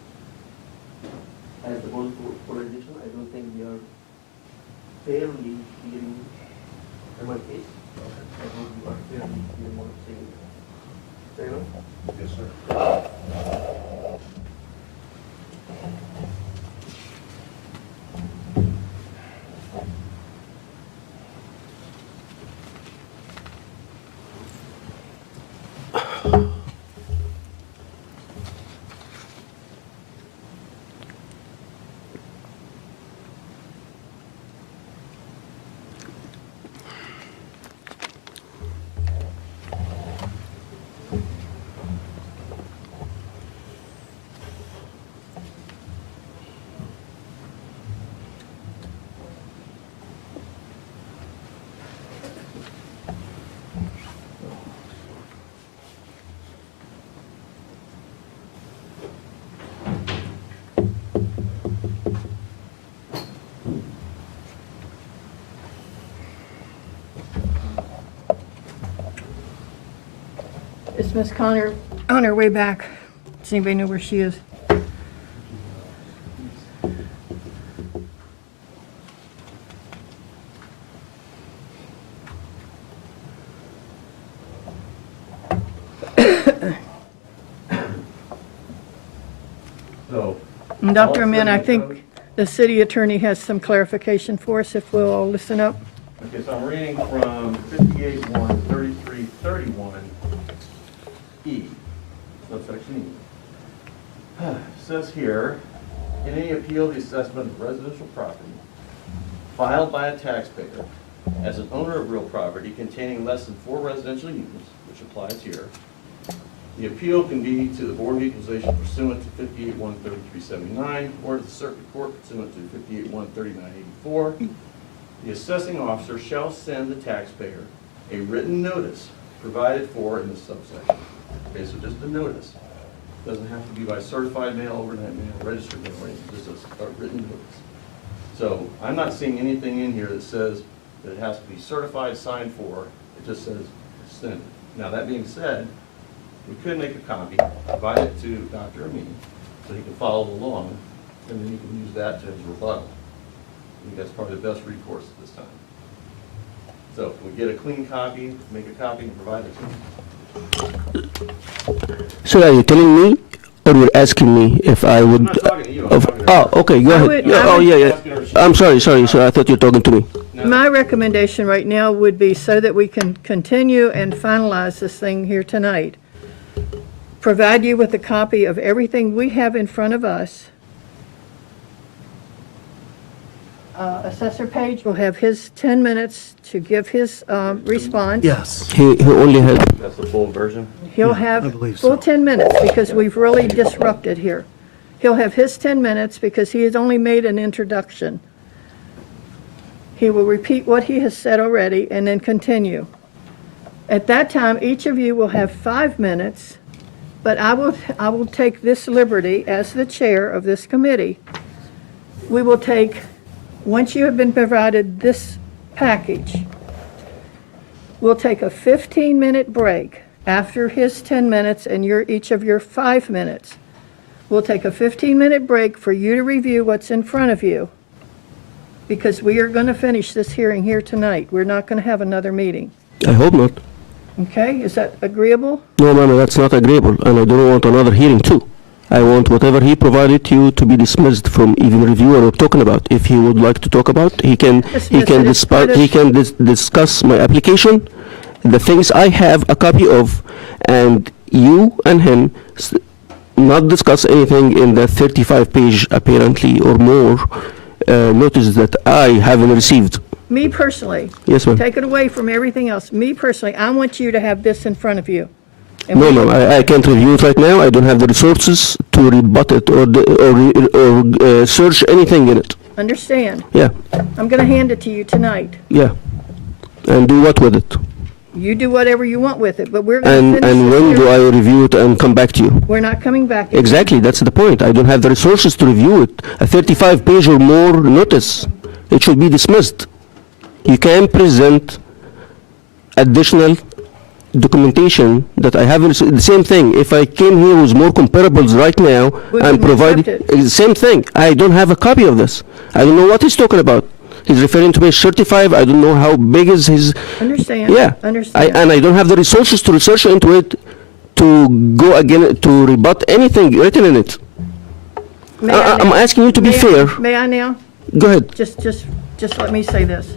as the whole polarization, I don't think we are fairly hearing my case. I hope you are fairly hearing what I'm saying. Fair enough? Yes, sir. Is Miss Connor on her way back? Does anybody know where she is? So, And Dr. Amin, I think the city attorney has some clarification for us, if we'll all listen up. okay, so I'm reading from 58-1, 33-31E, subsection E. It says here, in any appeal, the assessment of residential property filed by a taxpayer as an owner of real property containing less than 4 residential units, which applies here, the appeal can be to the Board of Equalization pursuant to 58-13379 or to the Circuit Court pursuant to 58-13984. The assessing officer shall send the taxpayer a written notice provided for in the subsection. Okay, so just a notice. Doesn't have to be by certified mail, overnight mail, registered mail, or anything, just a written notice. So I'm not seeing anything in here that says that it has to be certified, signed for. It just says send. Now, that being said, we could make a copy, provide it to Dr. Amin, so he can follow along, and then he can use that to his rebuttal. I think that's probably the best recourse at this time. So if we get a clean copy, make a copy and provide it to him. So are you telling me, or you're asking me if I would? I'm not talking to you, I'm talking to her. Oh, okay, go I ahead. would- Yeah, I oh, would- yeah, yeah. I'm sorry, so I thought you were talking to me. No. My recommendation right now would be, so that we can continue and finalize this thing here tonight, provide you with a copy of everything we have in front of us. Assessor Page will have his 10 minutes to give his response. Yes. He only had, That's the full version? He'll Yeah, have I believe full so. 10 minutes because we've really disrupted here. He'll have his 10 minutes because he has only made an introduction. He will repeat what he has said already and then continue. At that time, each of you will have 5 minutes, but I will take this liberty as the chair of this committee. We will take, once you have been provided this package, we'll take a 15-minute break after his 10 minutes and each of your 5 minutes. We'll take a 15-minute break for you to review what's in front of you, because we are going to finish this hearing here tonight. We're not going to have another meeting. I hope not. Okay, is that agreeable? No, ma'am, that's not agreeable, and I don't want another hearing too. I want whatever he provided you to be dismissed from even review or talking about. If he would like to talk about, he can Dismiss it. It's part of- discuss my application, the things I have a copy of, and you and him not discuss anything in the 35-page apparently or more notice that I haven't received. Me personally, Yes, ma'am. take it away from everything else. Me personally, I want you to have this in front of you. And No, we- ma'am, I can't review it right now. I don't have the resources to rebut it or search anything in it. Understand? Yeah, I'm going to hand it to you tonight. yeah. And do what with it? You do whatever you want with it, but we're going to finish And this when do here. I review it and come back to you? We're not coming back. Exactly, that's the point. I don't have the resources to review it. A 35-page or more notice, it should be dismissed. You can present additional documentation that I haven't, the same thing. If I came here with more comparables right now We and wouldn't provided, accept same thing. I don't have a copy of this. I don't know what he's talking about. He's referring to page 35. I don't know how big is his, Understand? yeah. Understand? And I don't have the resources to research into it to go again, to rebut anything written in it. May I I'm now? asking you to be May I- fair. May I now? Go ahead. Just let me say this.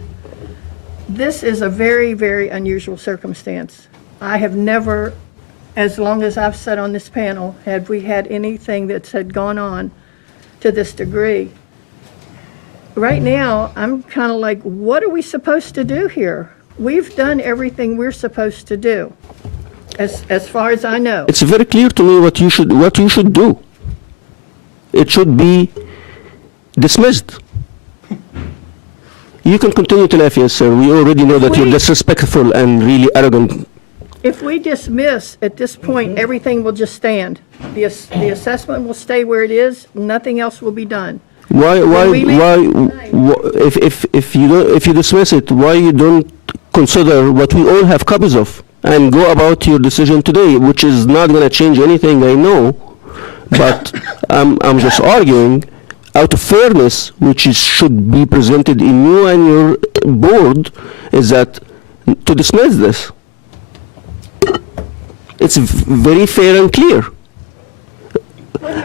This is a very, very unusual circumstance. I have never, as long as I've sat on this panel, have we had anything that's had gone on to this degree. Right now, I'm kind of like, what are we supposed to do here? We've done everything we're supposed to do, as far as I know. It's very clear to me what you should do. It should be dismissed. You can continue to laugh, yes, sir. We already know that you're We- disrespectful and really arrogant. If we dismiss, at this point, everything will just stand. The assessment will stay where it is, nothing else will be done. Why, we leave if you dismiss it, why you don't consider what we all have copies of and go about your decision today, which is not going to change anything, I know, but I'm just arguing out of fairness, should be presented in you and your board, is that to dismiss this. It's very fair and clear.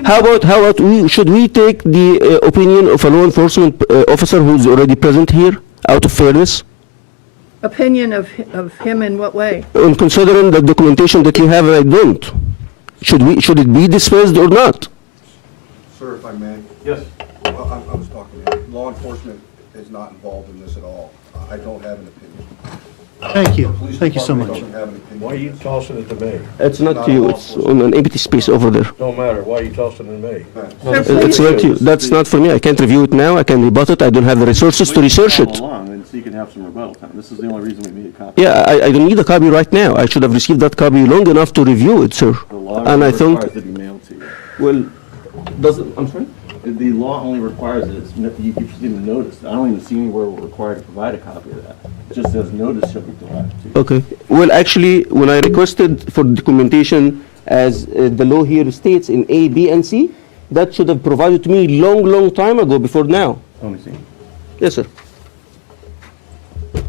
How about should we take the opinion of a law enforcement officer who's already present here, out of fairness? Opinion of him in what way? And considering the documentation that you have and I don't, should it be dismissed or not? Sir, if I may, Yes. I was talking to you. Law enforcement is not involved in this at all. I don't have an opinion. Thank you. Police Thank you so department much. doesn't have an opinion. Why are you tossing it to me? It's not to you, it's on an empty space over there. Don't matter, why are you tossing it to me? Sir, It's please, not to you, that's not for me, I can't review it now, I can rebut it, I don't have the resources to research it. Follow along, and so you can have some rebuttal time. This is the only reason we made a copy. Yeah, I don't need a copy right now, I should have received that copy long enough to review it, sir. The law And I think, requires it be mailed to you. well, does it, I'm sorry? The law only requires it, you should even notice. I don't even see anywhere we're required to provide a copy of that. It just says notice shall be provided to you. Okay. Well, actually, when I requested for documentation, as the law here states in A, B, and C, that should have provided to me long time ago before now. Let me see. Yes, sir. It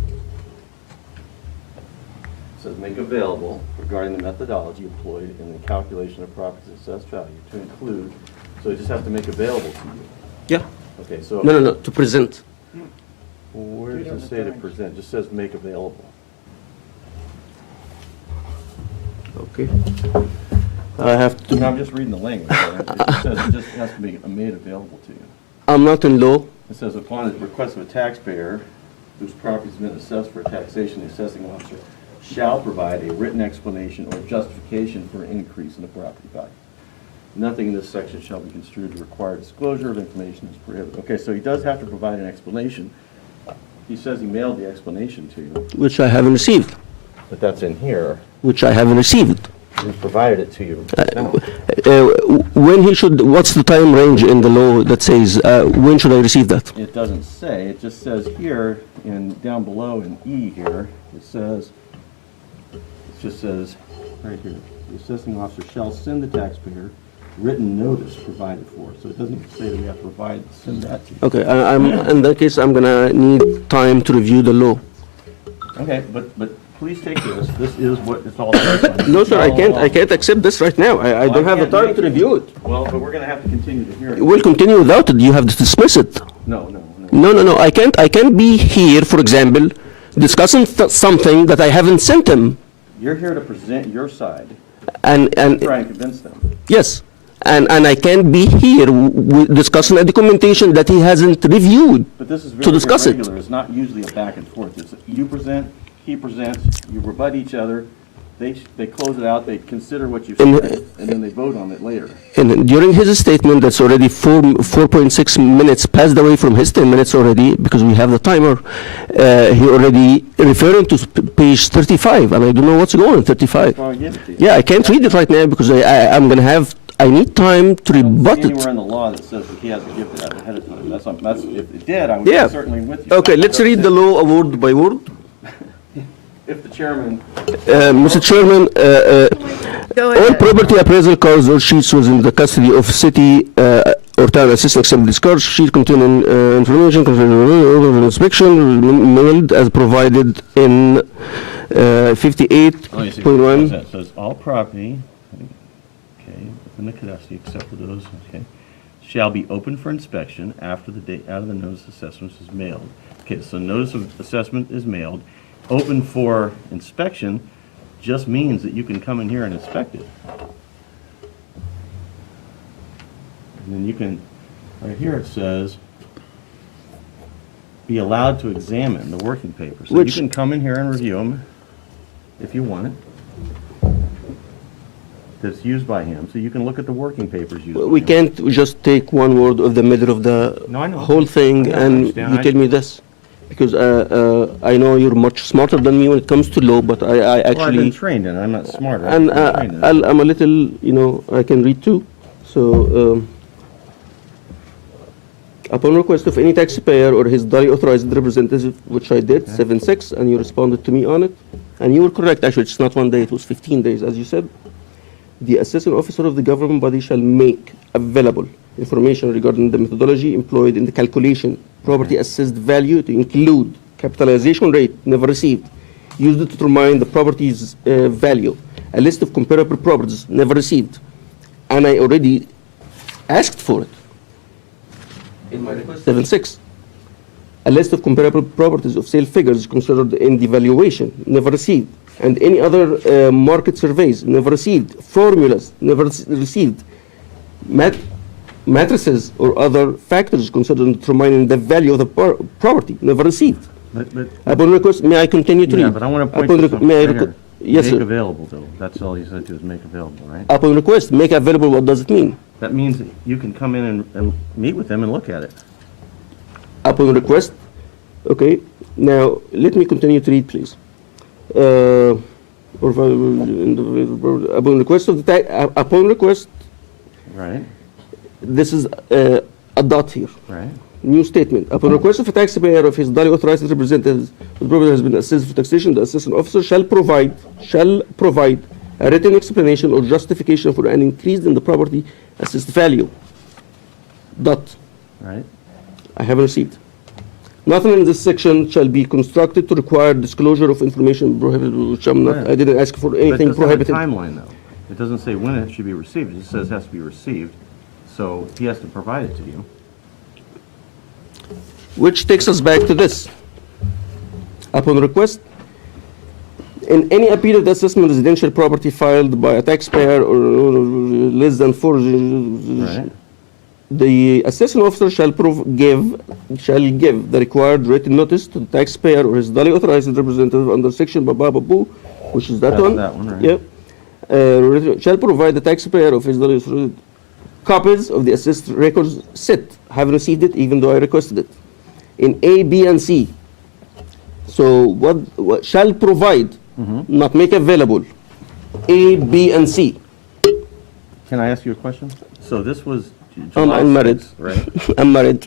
says make available regarding the methodology employed in the calculation of property's assessed value to include, so it just has to make available to you. Yeah. Okay, so. No, to present. Where does it say to present? It just says make available. Okay. I have to, No, I'm just reading the language. It says it just has to be made available to you. I'm not in law. It says upon the request of a taxpayer whose property has been assessed for taxation, the assessing officer shall provide a written explanation or justification for an increase in the property value. Nothing in this section shall be construed to require disclosure of information is prohibited. Okay, so he does have to provide an explanation. He says he mailed the explanation to you, Which I haven't received. but that's in here. Which I haven't received. He provided it to you. When he should, what's the time range in the law that says, when should I receive that? It doesn't say, it just says here, and down below in E here, it just says, right here, the assessing officer shall send the taxpayer written notice provided for. So it doesn't even say that we have to send that to you. Okay, in that case, I'm gonna need time to review the law. Okay, but please take this. This is what it's all about. No, sir, I can't accept this right now. I don't have the time to review it. Well, but we're gonna have to continue the hearing. We'll continue without it. You have to dismiss it. No. No. I can't be here, for example, discussing something that I haven't sent him. You're here to present your side, And try and convince them. yes, and I can't be here discussing a documentation that he hasn't reviewed. But this is To very discuss it. irregular. It's not usually a back and forth. It's you present, he presents, you rebut each other, They close it out, they consider what you And- said, and then they vote on it later. And during his statement, that's already 4.6 minutes passed away from his 10 minutes already, because we have the timer. He already referring to page 35, and I don't know what's going on 35. Well, I give it to you. Yeah, I can't read it right now because I'm going to have, I need time to I don't rebut see anywhere it. in the law that says that he has to give it out ahead of time. That's, if it did, I would Yeah. be certainly with you. Okay, let's read the law word by word. If the chairman, Mr. Chairman, Go all ahead. property appraisal cards or sheets within the custody of city or town assistant except this card sheet containing information concerning inspection mailed as provided in 58.1. it says all property, okay, within the custody except for those, okay, shall be open for inspection after the date out of the notice of assessment is mailed. Okay, so notice of assessment is mailed. Open for inspection just means that you can come in here and inspect it. And then you can, right here it says, be allowed to examine the working papers. So you Which- can come in here and review them if you want it. That's used by him, so you can look at the working papers used by him. We can't just take one word of the middle of the No, I know. whole thing I and understand. you tell me this. Because I know you're much smarter than me when it comes to law, but I Well, I've been actually, trained in it, I'm not smarter. and I've been trained in it. I'm a little, you know, I can read too. So, upon request of any taxpayer or his duly authorized representative, which I did, 7/6, and you responded to me on it, and you were correct, actually, it's not 1 day, it was 15 days, as you said. The assessing officer of the government body shall make available information regarding the methodology employed in the calculation property assessed value to include capitalization rate never received, used to determine the property's value, a list of comparable properties never received, and I already asked for it in my request 7/6. A list of comparable properties of sale figures considered in the valuation never received, and any other market surveys never received, formulas never received, matrices or other factors considered in determining the value of the property never received. But, Upon request, may I continue to read? yeah, but I want to point Upon to requ- something may I right requ- here. Yes, Make sir. available, though, that's all you said to is make available, right? Upon request, make available, what does it mean? That means that you can come in and meet with them and look at it. Upon request, okay, now, let me continue to read, please. Upon request of the upon request, Right, this is a dot here. right. New statement. Upon request of a taxpayer of his duly authorized representative, the property has been assessed for taxation, the assessing officer shall provide a written explanation or justification for an increase in the property assessed value. Dot. Right. I haven't received. Nothing in this section shall be constructed to require disclosure of information prohibited, which I'm not, Right. I didn't ask for But anything it doesn't have a prohibited. timeline, though. It doesn't say when it should be received, it just says it has to be received, so he has to provide it to you. Which takes us back to this. Upon request, in any appeal of the assessment residential property filed by a taxpayer or less than 4, Right. the assessing officer shall give the required written notice to the taxpayer or his duly authorized representative under section boo, which is that That's one. that one, right. Yep. Shall provide the taxpayer of his duly authorized copies of the assessed records set. Haven't received it, even though I requested it. In A, B, and C. So what shall provide, not make available. A, B, and C. Can I ask you a question? So this was July I'm married. 6th, right? I'm married.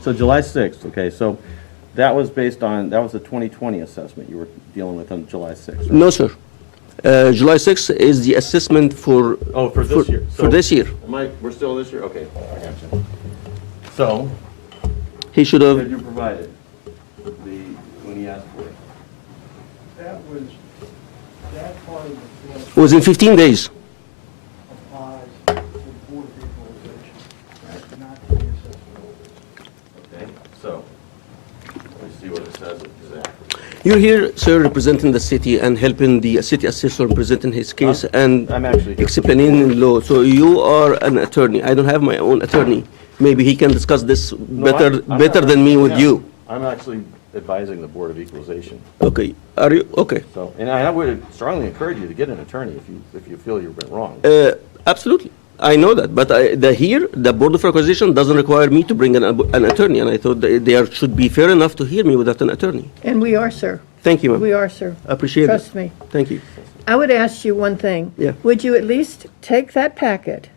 So July 6th, okay, so that was based on, that was the 2020 assessment you were dealing with on July 6th, right? No, sir. July 6th is the assessment for. Oh, for this year. For this year. We're still this year? Okay, I got you. So, He should did have, you provide it, when he asked for it? That was, that part of the form it was in 15 days. applies to the Board of Equalization, not to the assessment. Okay, so, let's see what it says exactly. You're here, sir, representing the city and helping the city assessor presenting his case and I'm actually here. explaining the law. So you are an attorney. I don't have my own attorney. Maybe he can discuss this No, better I'm better not- than me with yeah, you. I'm actually advising the Board of Equalization. Okay, are you, okay. So, and I would strongly encourage you to get an attorney if you feel you've been wrong. Absolutely. I know that, but the Board of Acquisition doesn't require me to bring an attorney, and I thought they should be fair enough to hear me without an attorney. And we are, sir. Thank you, ma'am. We are, sir. Appreciate it. Trust me. Thank you. I would ask you one thing. Yeah. Would you at least take that packet,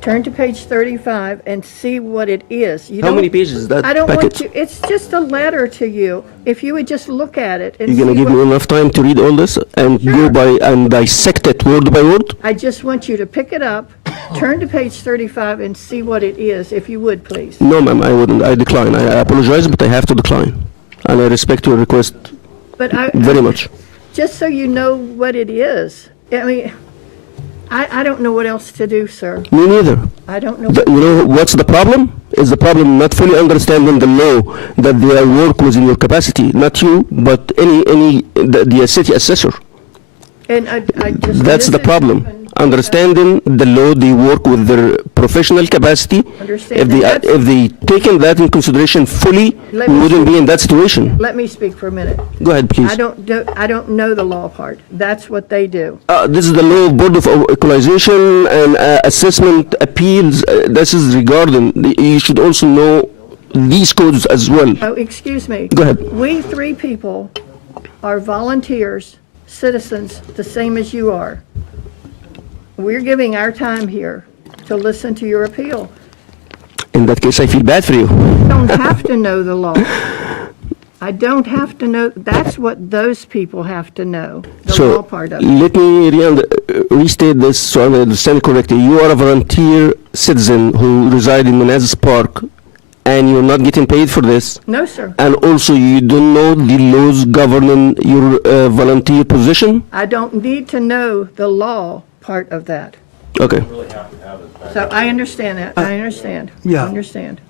turn to page 35, and see what it is? You How don't- many pages is that I don't want packet? you, it's just a letter to you. If you would just look at it and You're gonna see give me what- enough time to read all this and Sure. and dissect it word by word? I just want you to pick it up, turn to page 35, and see what it is, if you would, please. No, ma'am, I wouldn't. I decline. I apologize, but I have to decline. And I respect your request But I, very much. just so you know what it is. I mean, I don't know what else to do, sir. Me neither. I don't know. You know what's the problem? Is the problem not fully understanding the law that they work within your capacity, not you, but the city assessor. And I just. That's the this is- problem. Understanding the law, they work with their professional capacity. Understand, If and that's- if they taken that in consideration fully, Let we me wouldn't be in that situation. Let me speak for a minute. Go ahead, please. I don't know the law part. That's what they do. This is the law of Board of Equalization and assessment appeals. This is regarding, you should also know these codes as well. Oh, excuse me. Go ahead. We three people are volunteers, citizens, the same as you are. We're giving our time here to listen to your appeal. In that case, I feel bad for you. I don't have to know the law. I don't have to know, that's what those people have to know, the law So, part of it. let me restate this so I understand correctly. You are a volunteer citizen who reside in Manassas Park, and you're not getting paid for this. No, sir. And also, you don't know the laws governing your volunteer position? I don't need to know the law part of that. Okay. So I understand that. I understand. Yeah. I understand.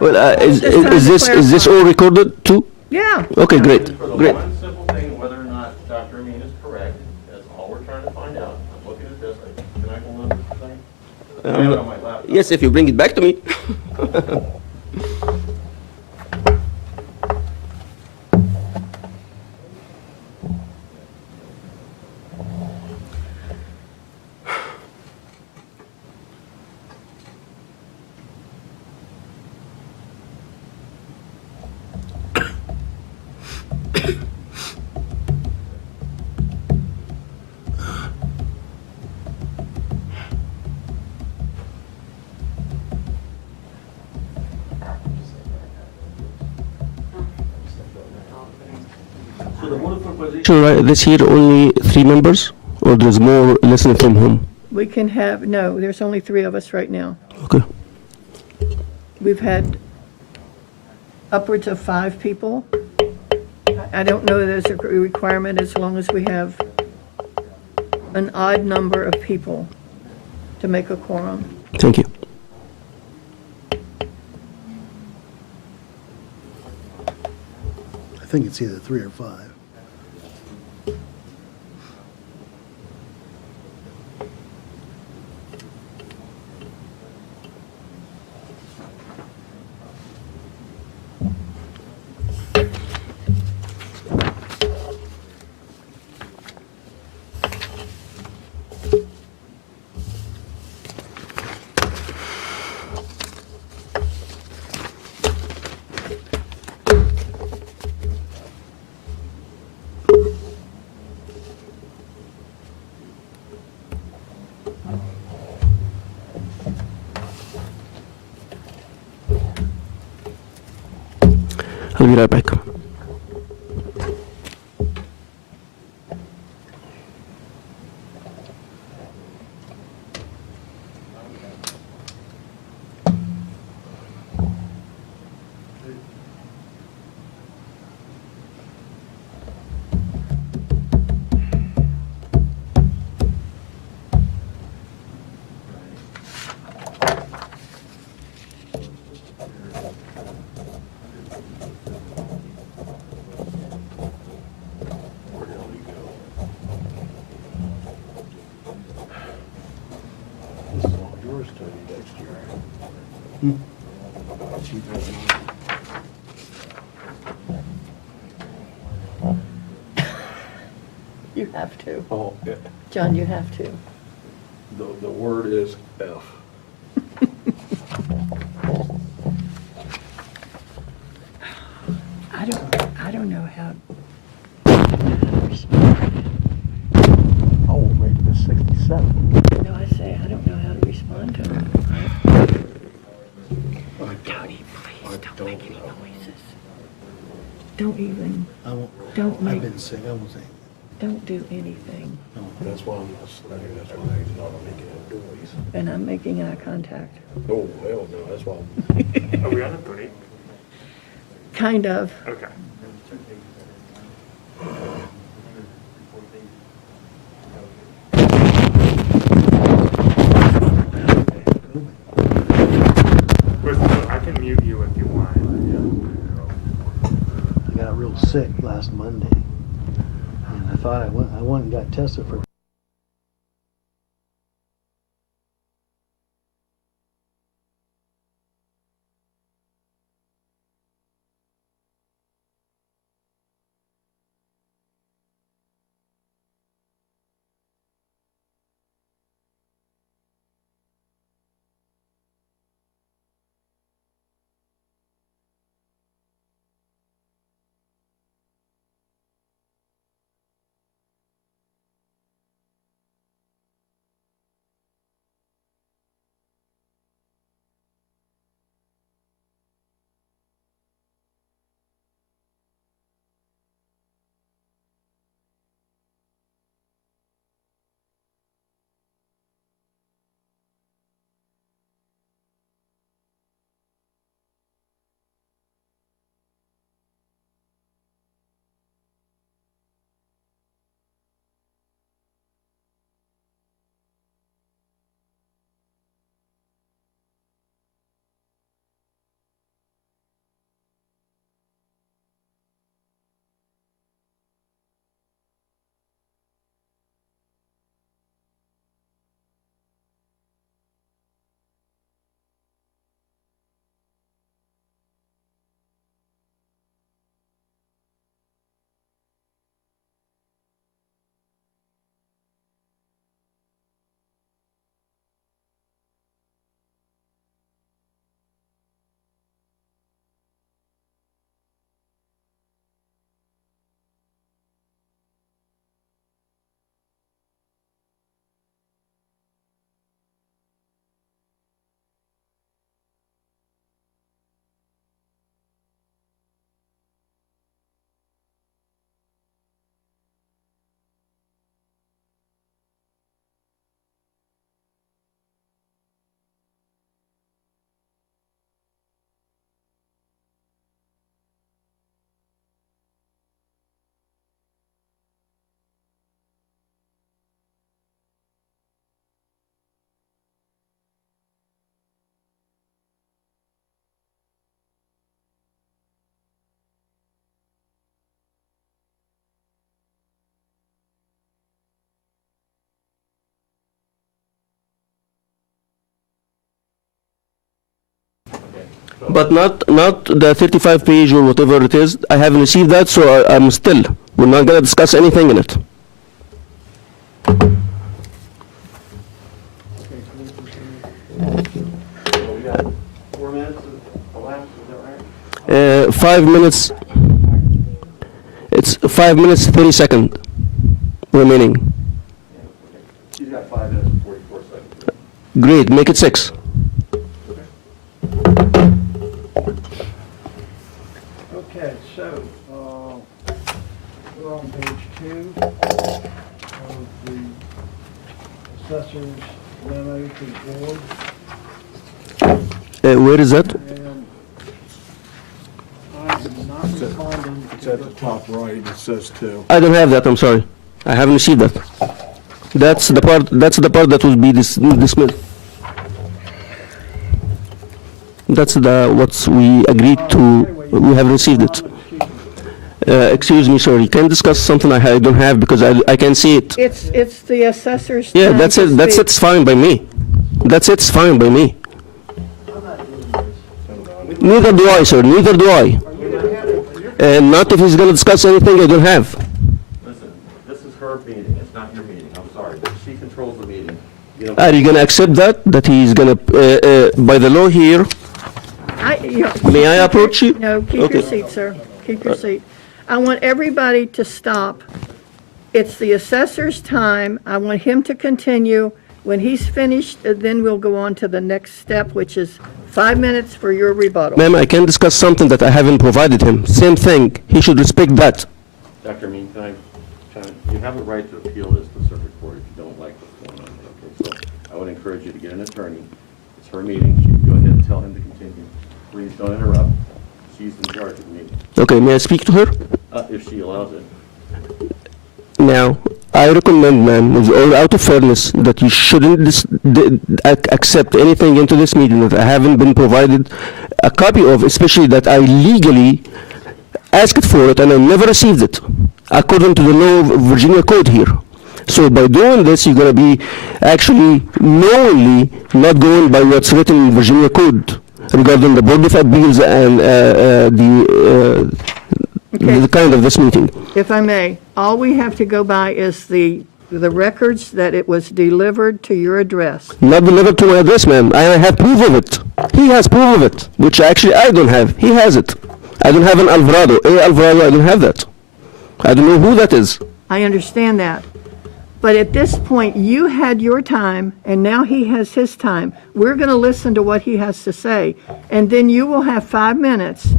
Well, Just trying to is this all recorded too? Yeah. Okay, great, For the great. one simple thing, whether or not Dr. Amin is correct, that's all we're trying to find out. I'm looking at this, can I hold on to the thing? I have it on my laptop. Yes, if you bring it back to me. Sure, right, this year only 3 members, or there's more listening from home? We can have, no, there's only three of us right now. Okay. We've had upwards of 5 people. I don't know that there's a requirement as long as we have an odd number of people to make a quorum. Thank you. I think it's either 3 or 5. I'll be right back. This is all yours till next year. You have to. Oh, yeah. John, you have to. The word is F. I don't know how. I will make this 67. No, I say, I don't know how to respond to him. Tony, please don't make any noises. Don't even, I won't, don't I've make, been sick, I won't say. don't do anything. That's why I'm not studying, that's why I'm not making a noise. And I'm making eye contact. Oh, hell no, that's why. Are we on a break? Kind of. Okay. I can mute you if you want. I got real sick last Monday, and I thought I went and got tested for But not the 35 page or whatever it is. I haven't received that, so I'm still. We're not gonna discuss anything in it. So we got 4 minutes elapsed, is that right? 5 minutes. It's 5 minutes 30 seconds remaining. She's got 5 minutes and 44 seconds. Great, make it 6. Okay, so, we're on page 2 of the assessor's memo to the board, Where is that? and I'm not responding It's to at the top right, it says 2. I don't have that, I'm sorry. I haven't received that. That's the part that will be dismissed. That's what we agreed to, we have received it. Excuse me, sir, you can discuss something I don't have because I can see it. It's the assessor's. Yeah, time that's to it, speak. it's fine by me. It's fine by me. Neither do I, sir, neither do I. Not if he's gonna discuss anything I don't have. Listen, this is her being Are you gonna accept that he's gonna, by the law here, may I approach you? No, keep your Okay. seat, sir. Keep your seat. I want everybody to stop. It's the assessor's time. I want him to continue. When he's finished, then we'll go on to the next step, which is 5 minutes for your rebuttal. Ma'am, I can discuss something that I haven't provided him. Same thing. He should respect that. Dr. Amin, you have a right to appeal this to circuit court if you don't like what's going on. Okay, so I would encourage you to get an attorney. It's her meeting. She can go ahead and tell him to continue. Please don't interrupt. She's in charge of the meeting, Okay, may I speak to her? if she allows it. Now, I recommend, ma'am, with all out of fairness, that you shouldn't accept anything into this meeting that I haven't been provided a copy of, especially that I legally asked for it and I never received it, according to the law of Virginia Code here. So by doing this, you're going to be actually knowingly not going by what's written in Virginia Code regarding the Board of Appeals and the kind of this meeting. If I may, all we have to go by is the records that it was delivered to your address. Not delivered to my address, ma'am. I have proof of it. He has proof of it, which actually I don't have. He has it. I don't have an Alvarado. Alvarado, I don't have that. I don't know who that is. I understand that. But at this point, you had your time, and now he has his time. We're going to listen to what he has to say, and then you will have 5 minutes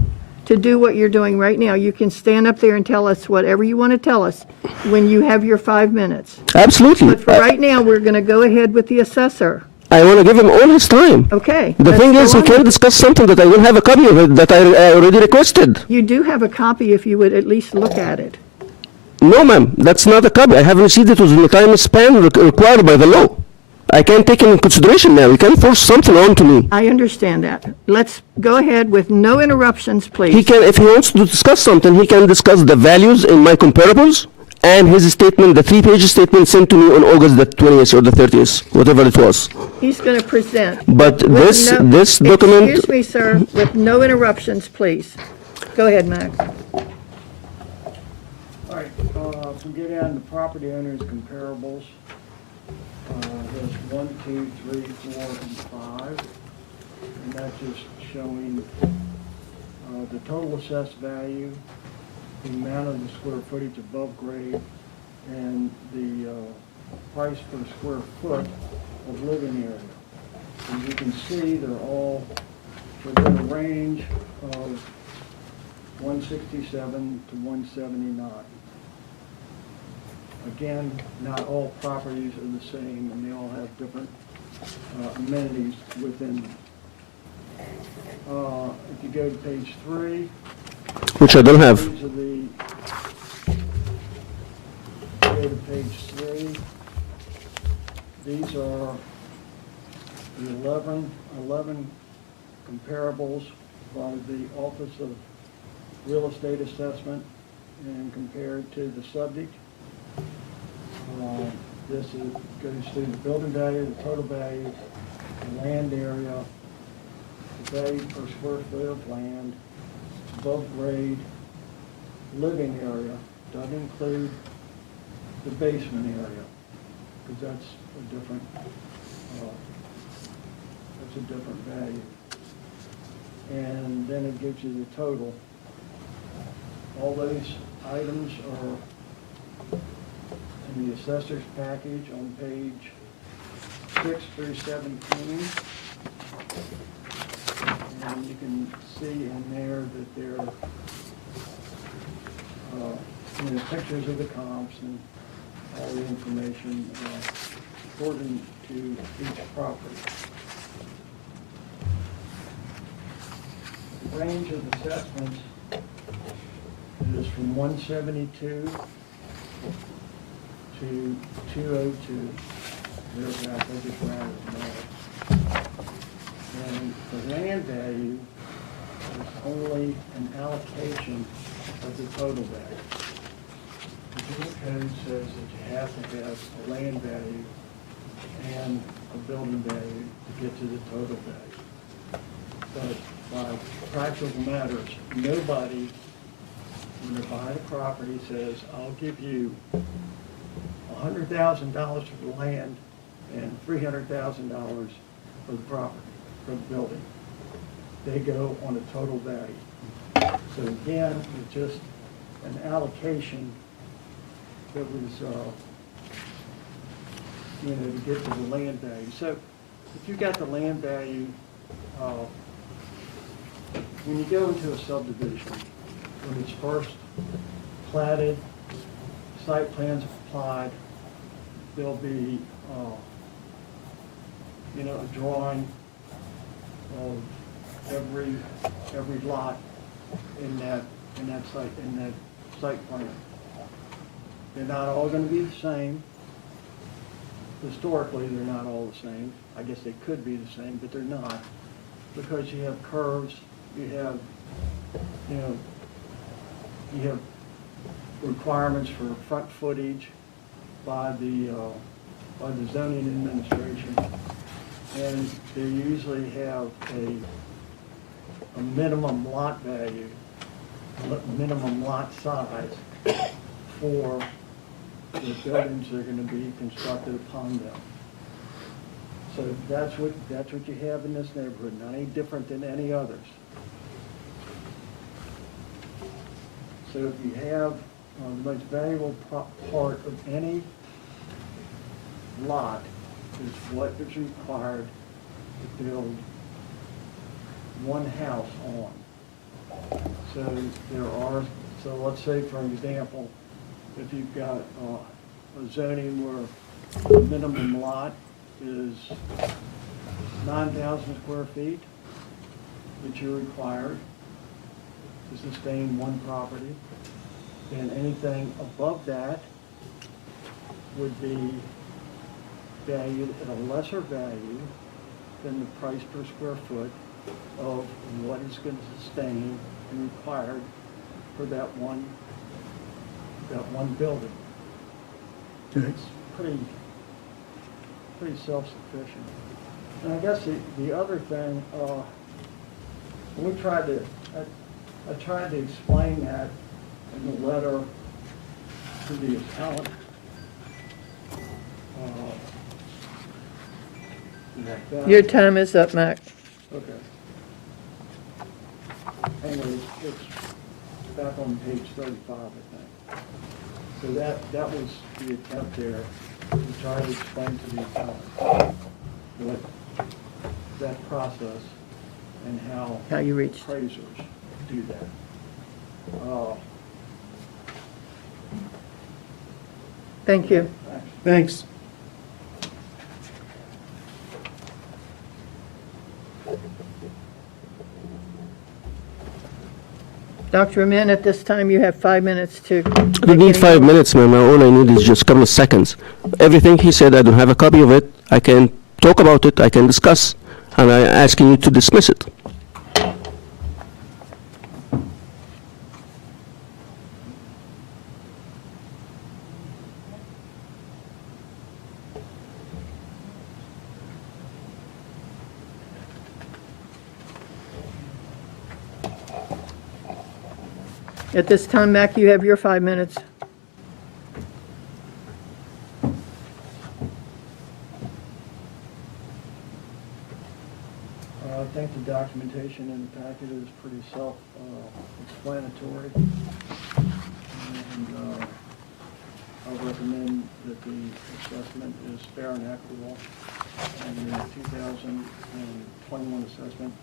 to do what you're doing right now. You can stand up there and tell us whatever you want to tell us when you have your 5 minutes. Absolutely. But for right now, we're going to go ahead with the assessor. I want to give him all his time. Okay. The let's thing go is, he on. can't discuss something that I don't have a copy of it that I already requested. You do have a copy if you would at least look at it. No, ma'am, that's not a copy. I haven't received it within the time span required by the law. I can't take it into consideration now. You can't force something onto me. I understand that. Let's go ahead with no interruptions, please. He can, if he wants to discuss something, he can discuss the values in my comparables and his statement, the 3-page statement sent to me on August the 20th or the 30th, whatever it was. He's going to present. But With this document. Excuse me, sir, with no interruptions, please. Go ahead, Max. All right, if we get down to property owners comparables, there's 1, 2, 3, 4, and 5. And that's just showing the total assessed value, the amount of the square footage above grade, and the price per square foot of living area. As you can see, they're all within a range of 167 to 179. Again, not all properties are the same, and they all have different amenities within them. If you go to page 3, Which I don't have. these are the, go to page 3, these are the 11 comparables by the Office of Real Estate Assessment and compared to the subject. This goes through the building value, the total value, the land area, the value per square foot of land, above grade, living area, doesn't include the basement area, because that's a different value. And then it gives you the total. All those items are in the assessor's package on page 6 through 17. And you can see in there that there are pictures of the comps and all the information according to each property. The range of assessments is from 172 to 202. There's that, I just rounded them out. And the land value is only an allocation of the total value. The Virginia Code says that you have to have a land value and a building value to get to the total value. But by practical matters, nobody, when they're buying a property, says, I'll give you $100,000 for the land and $300,000 for the property, for the building. They go on a total value. So again, it's just an allocation that was, to get to the land value. So if you got the land value, when you go into a subdivision, when it's first platted, site plans applied, there'll be, a drawing of every lot in that site plan. They're not all gonna be the same. Historically, they're not all the same. I guess they could be the same, but they're not, because you have curves, you have requirements for front footage by the zoning administration, and they usually have a minimum lot value, minimum lot size for the buildings that are going to be constructed upon them. So that's what you have in this neighborhood, not any different than any others. So if you have the most valuable part of any lot is what is required to build one house on. So let's say, for example, if you've got a zoning where the minimum lot is 9,000 square feet that you're required to sustain one property, then anything above that would be valued at a lesser value than the price per square foot of what is going to sustain and required for that one building. It's pretty self-sufficient. And I guess the other thing, I tried to explain that in the letter to the appellant. Your time is up, Mac. Okay. Anyway, it's back on page 35, I think. So that was the attempt there to try to explain to the appellant what that process and how you reached. appraisers do that. Thank you. Thanks. Dr. Amin, at this time, you have 5 minutes to. I don't need 5 minutes, ma'am. All I need is just a couple of seconds. Everything he said, I don't have a copy of it. I can talk about it. I can discuss. And I'm asking you to dismiss it. At this time, Mac, you have your 5 minutes. I think the documentation in the packet is pretty self-explanatory. And I recommend that the assessment is fair and equitable, and the 2021 assessment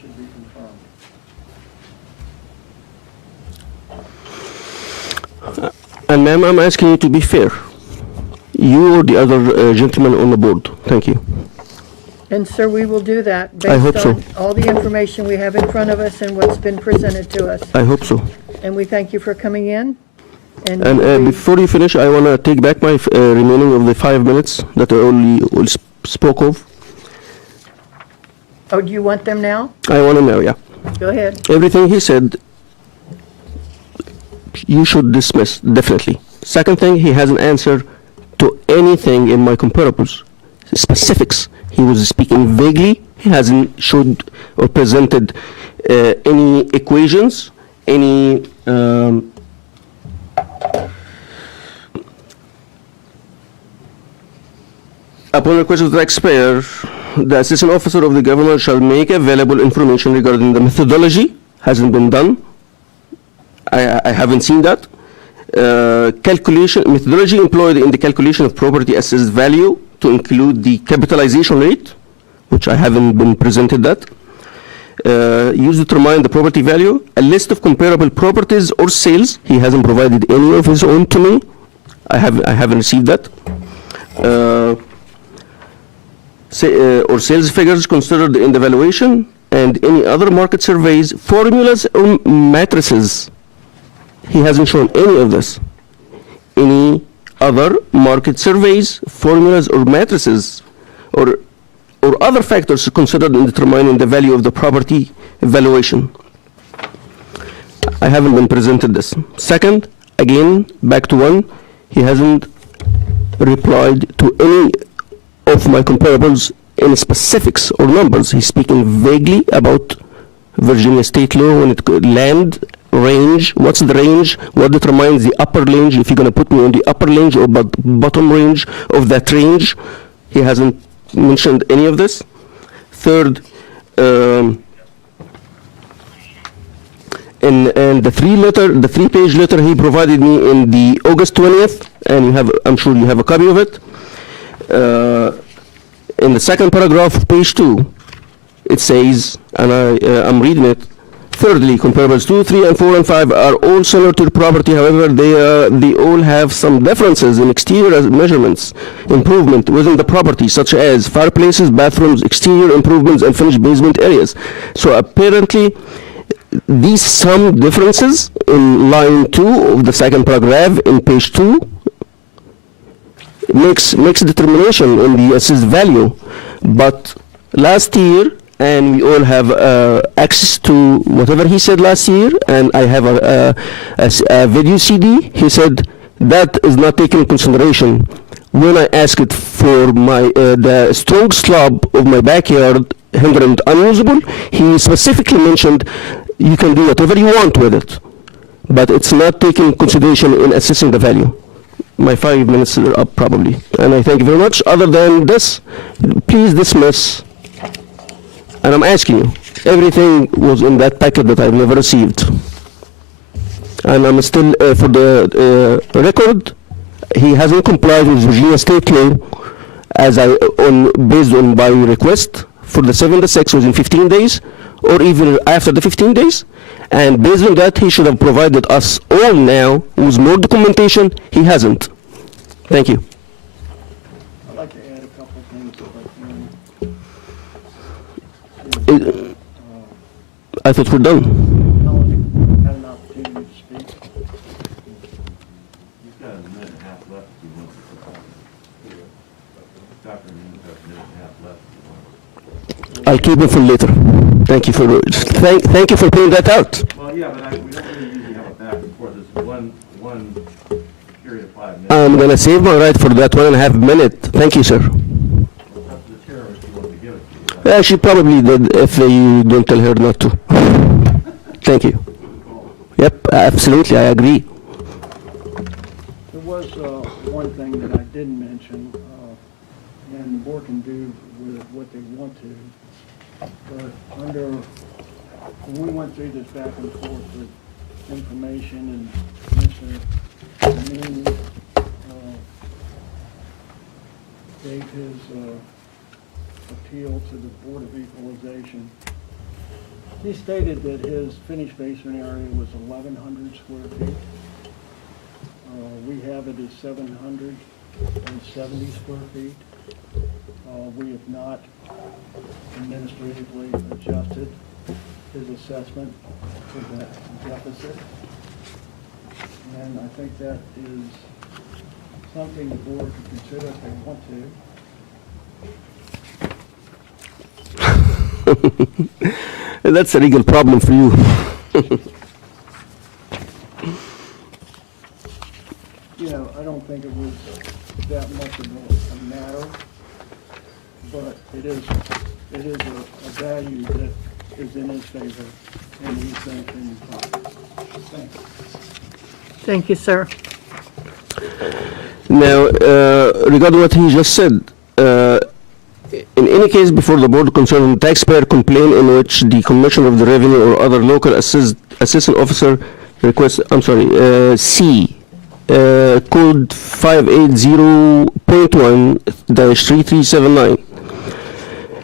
should be confirmed. And ma'am, I'm asking you to be fair. You or the other gentleman on the board. Thank you. And sir, we will do that I hope based so. on all the information we have in front of us and what's been presented to us. I hope so. And we thank you for coming in. And before you finish, I want to take back my remaining of the 5 minutes that I only spoke of. Oh, do you want them now? I want to know, yeah. Go ahead. Everything he said, you should dismiss, definitely. Second thing, he hasn't answered to anything in my comparables, specifics. He was speaking vaguely. He hasn't showed or presented any equations, any Upon request of the taxpayer, the assistant officer of the government shall make available information regarding the methodology. Hasn't been done. I haven't seen that. Calculation methodology employed in the calculation of property assessed value to include the capitalization rate, which I haven't been presented that. Used to determine the property value. A list of comparable properties or sales. He hasn't provided any of his own to me. I haven't received that. Or sales figures considered in the valuation, and any other market surveys, formulas or matrices. He hasn't shown any of this. Any other market surveys, formulas or matrices, or other factors considered in determining the value of the property valuation. I haven't been presented this. Second, again, back to one, he hasn't replied to any of my comparables in specifics or numbers. He's speaking vaguely about Virginia state law when it land range. What's the range? What determines the upper range? If you're going to put me on the upper range or bottom range of that range, he hasn't mentioned any of this. Third, and the 3-page letter he provided me in the August 20th, and I'm sure you have a copy of it. In the second paragraph of page 2, it says, and I'm reading it, thirdly, comparables 2, 3, and 4, and 5 are all similar to the property. However, they all have some differences in exterior measurements, improvement within the property, such as fireplaces, bathrooms, exterior improvements, and finished basement areas. So apparently, these some differences in line 2 of the second paragraph in page 2 makes a determination in the assessed value. But last year, and we all have access to whatever he said last year, and I have a video CD, he said that is not taken into consideration. When I asked for the strong slab of my backyard rendered unusable, he specifically mentioned you can do whatever you want with it, but it's not taken into consideration in assessing the value. My 5 minutes are up probably, and I thank you very much. Other than this, please dismiss. And I'm asking you, everything was in that packet that I've never received. And I'm still, for the record, he hasn't complied with Virginia state law based on my request for the 7-6 within 15 days, or even after the 15 days. And based on that, he should have provided us all now with more documentation. He hasn't. Thank you. I'd like to add a couple things if I can. I thought we're done. Had an opportunity to speak. You've got a minute and a half left if you want to. Dr. Newman's got a minute and a half left if you want. I'll keep it for later. Thank you for pointing that out. Well, yeah, but we don't really usually have a back and forth. It's one period of 5 minutes. I'm going to save my right for that 1.5 minutes. Thank you, sir. Well, it's up to the chair if you want to give it to you. She probably did if you don't tell her not to. Thank you. Yep, absolutely, I agree. There was one thing that I didn't mention, and the board can do with what they want to, but when we went through this back and forth with information and Commissioner Meany gave his appeal to the Board of Equalization, he stated that his finished basement area was 1,100 square feet. We have it as 770 square feet. We have not administratively adjusted his assessment for that deficit. And I think that is something the board could consider if they want to. That's a legal problem for you. You know, I don't think it was that much of a matter, but it is a value that is in his favor, and he's going to continue to. Thank you. Thank you, sir. Now, regarding what he just said, in any case before the board concerning taxpayer complaint in which the Commissioner of the Revenue or other local assistant officer requests, C, code 580.1-3379.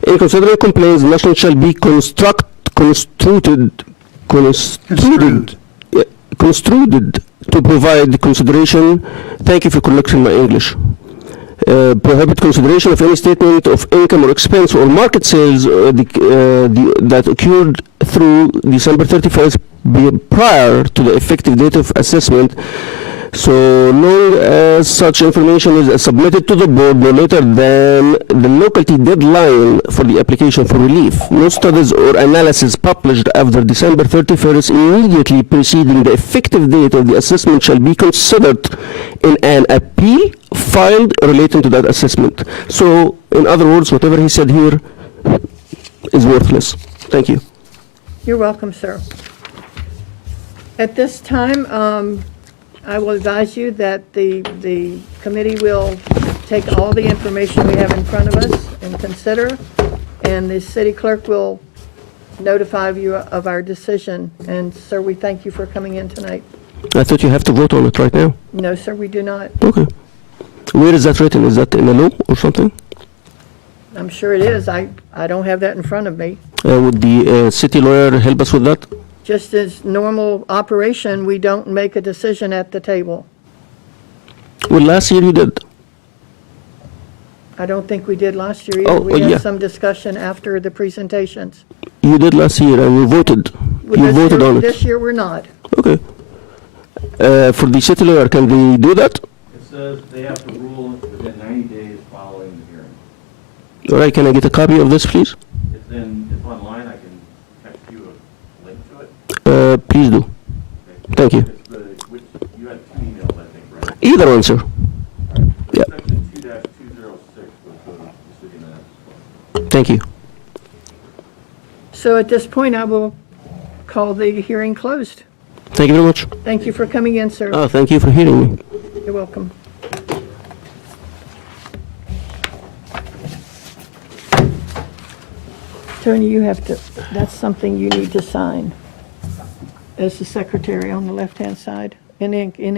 In considering complaints, the national shall be construed to provide consideration. Thank you for correcting my English. Prohibit consideration of any statement of income or expense or market sales that occurred through December 31st prior to the effective date of assessment, so long as such information is submitted to the board no later than the locality deadline for the application for relief. No studies or analysis published after December 31st immediately preceding the effective date of the assessment shall be considered in an appeal filed relating to that assessment. So, in other words, whatever he said here is worthless. Thank you. You're welcome, sir. At this time, I will advise you that the committee will take all the information we have in front of us and consider, and the city clerk will notify you of our decision. And, sir, we thank you for coming in tonight. I thought you have to vote on it right now. No, sir, we do not. Okay. Where is that written? Is that in a law or something? I'm sure it is. I don't have that in front of me. Would the city lawyer help us with that? Just as normal operation, we don't make a decision at the table. Well, last year you did. I don't think we did last year either. Oh, We yeah. had some discussion after the presentations. You did last year and you voted. You This voted year- on it. This year, we're not. Okay. For the city lawyer, can they do that? It says they have to rule within 90 days following the hearing. All right, can I get a copy of this, please? It's online, I can text you a link to it. Please do. Thank you. You had 2 emails, I think, right? Either one, sir. Yeah. Section 2-206 was the city Manassas. Thank you. So at this point, I will call the hearing closed. Thank you very much. Thank you for coming in, sir. Oh, thank you for hearing me. You're welcome. Tony, you have to, that's something you need to sign as the secretary on the left-hand side in ink, in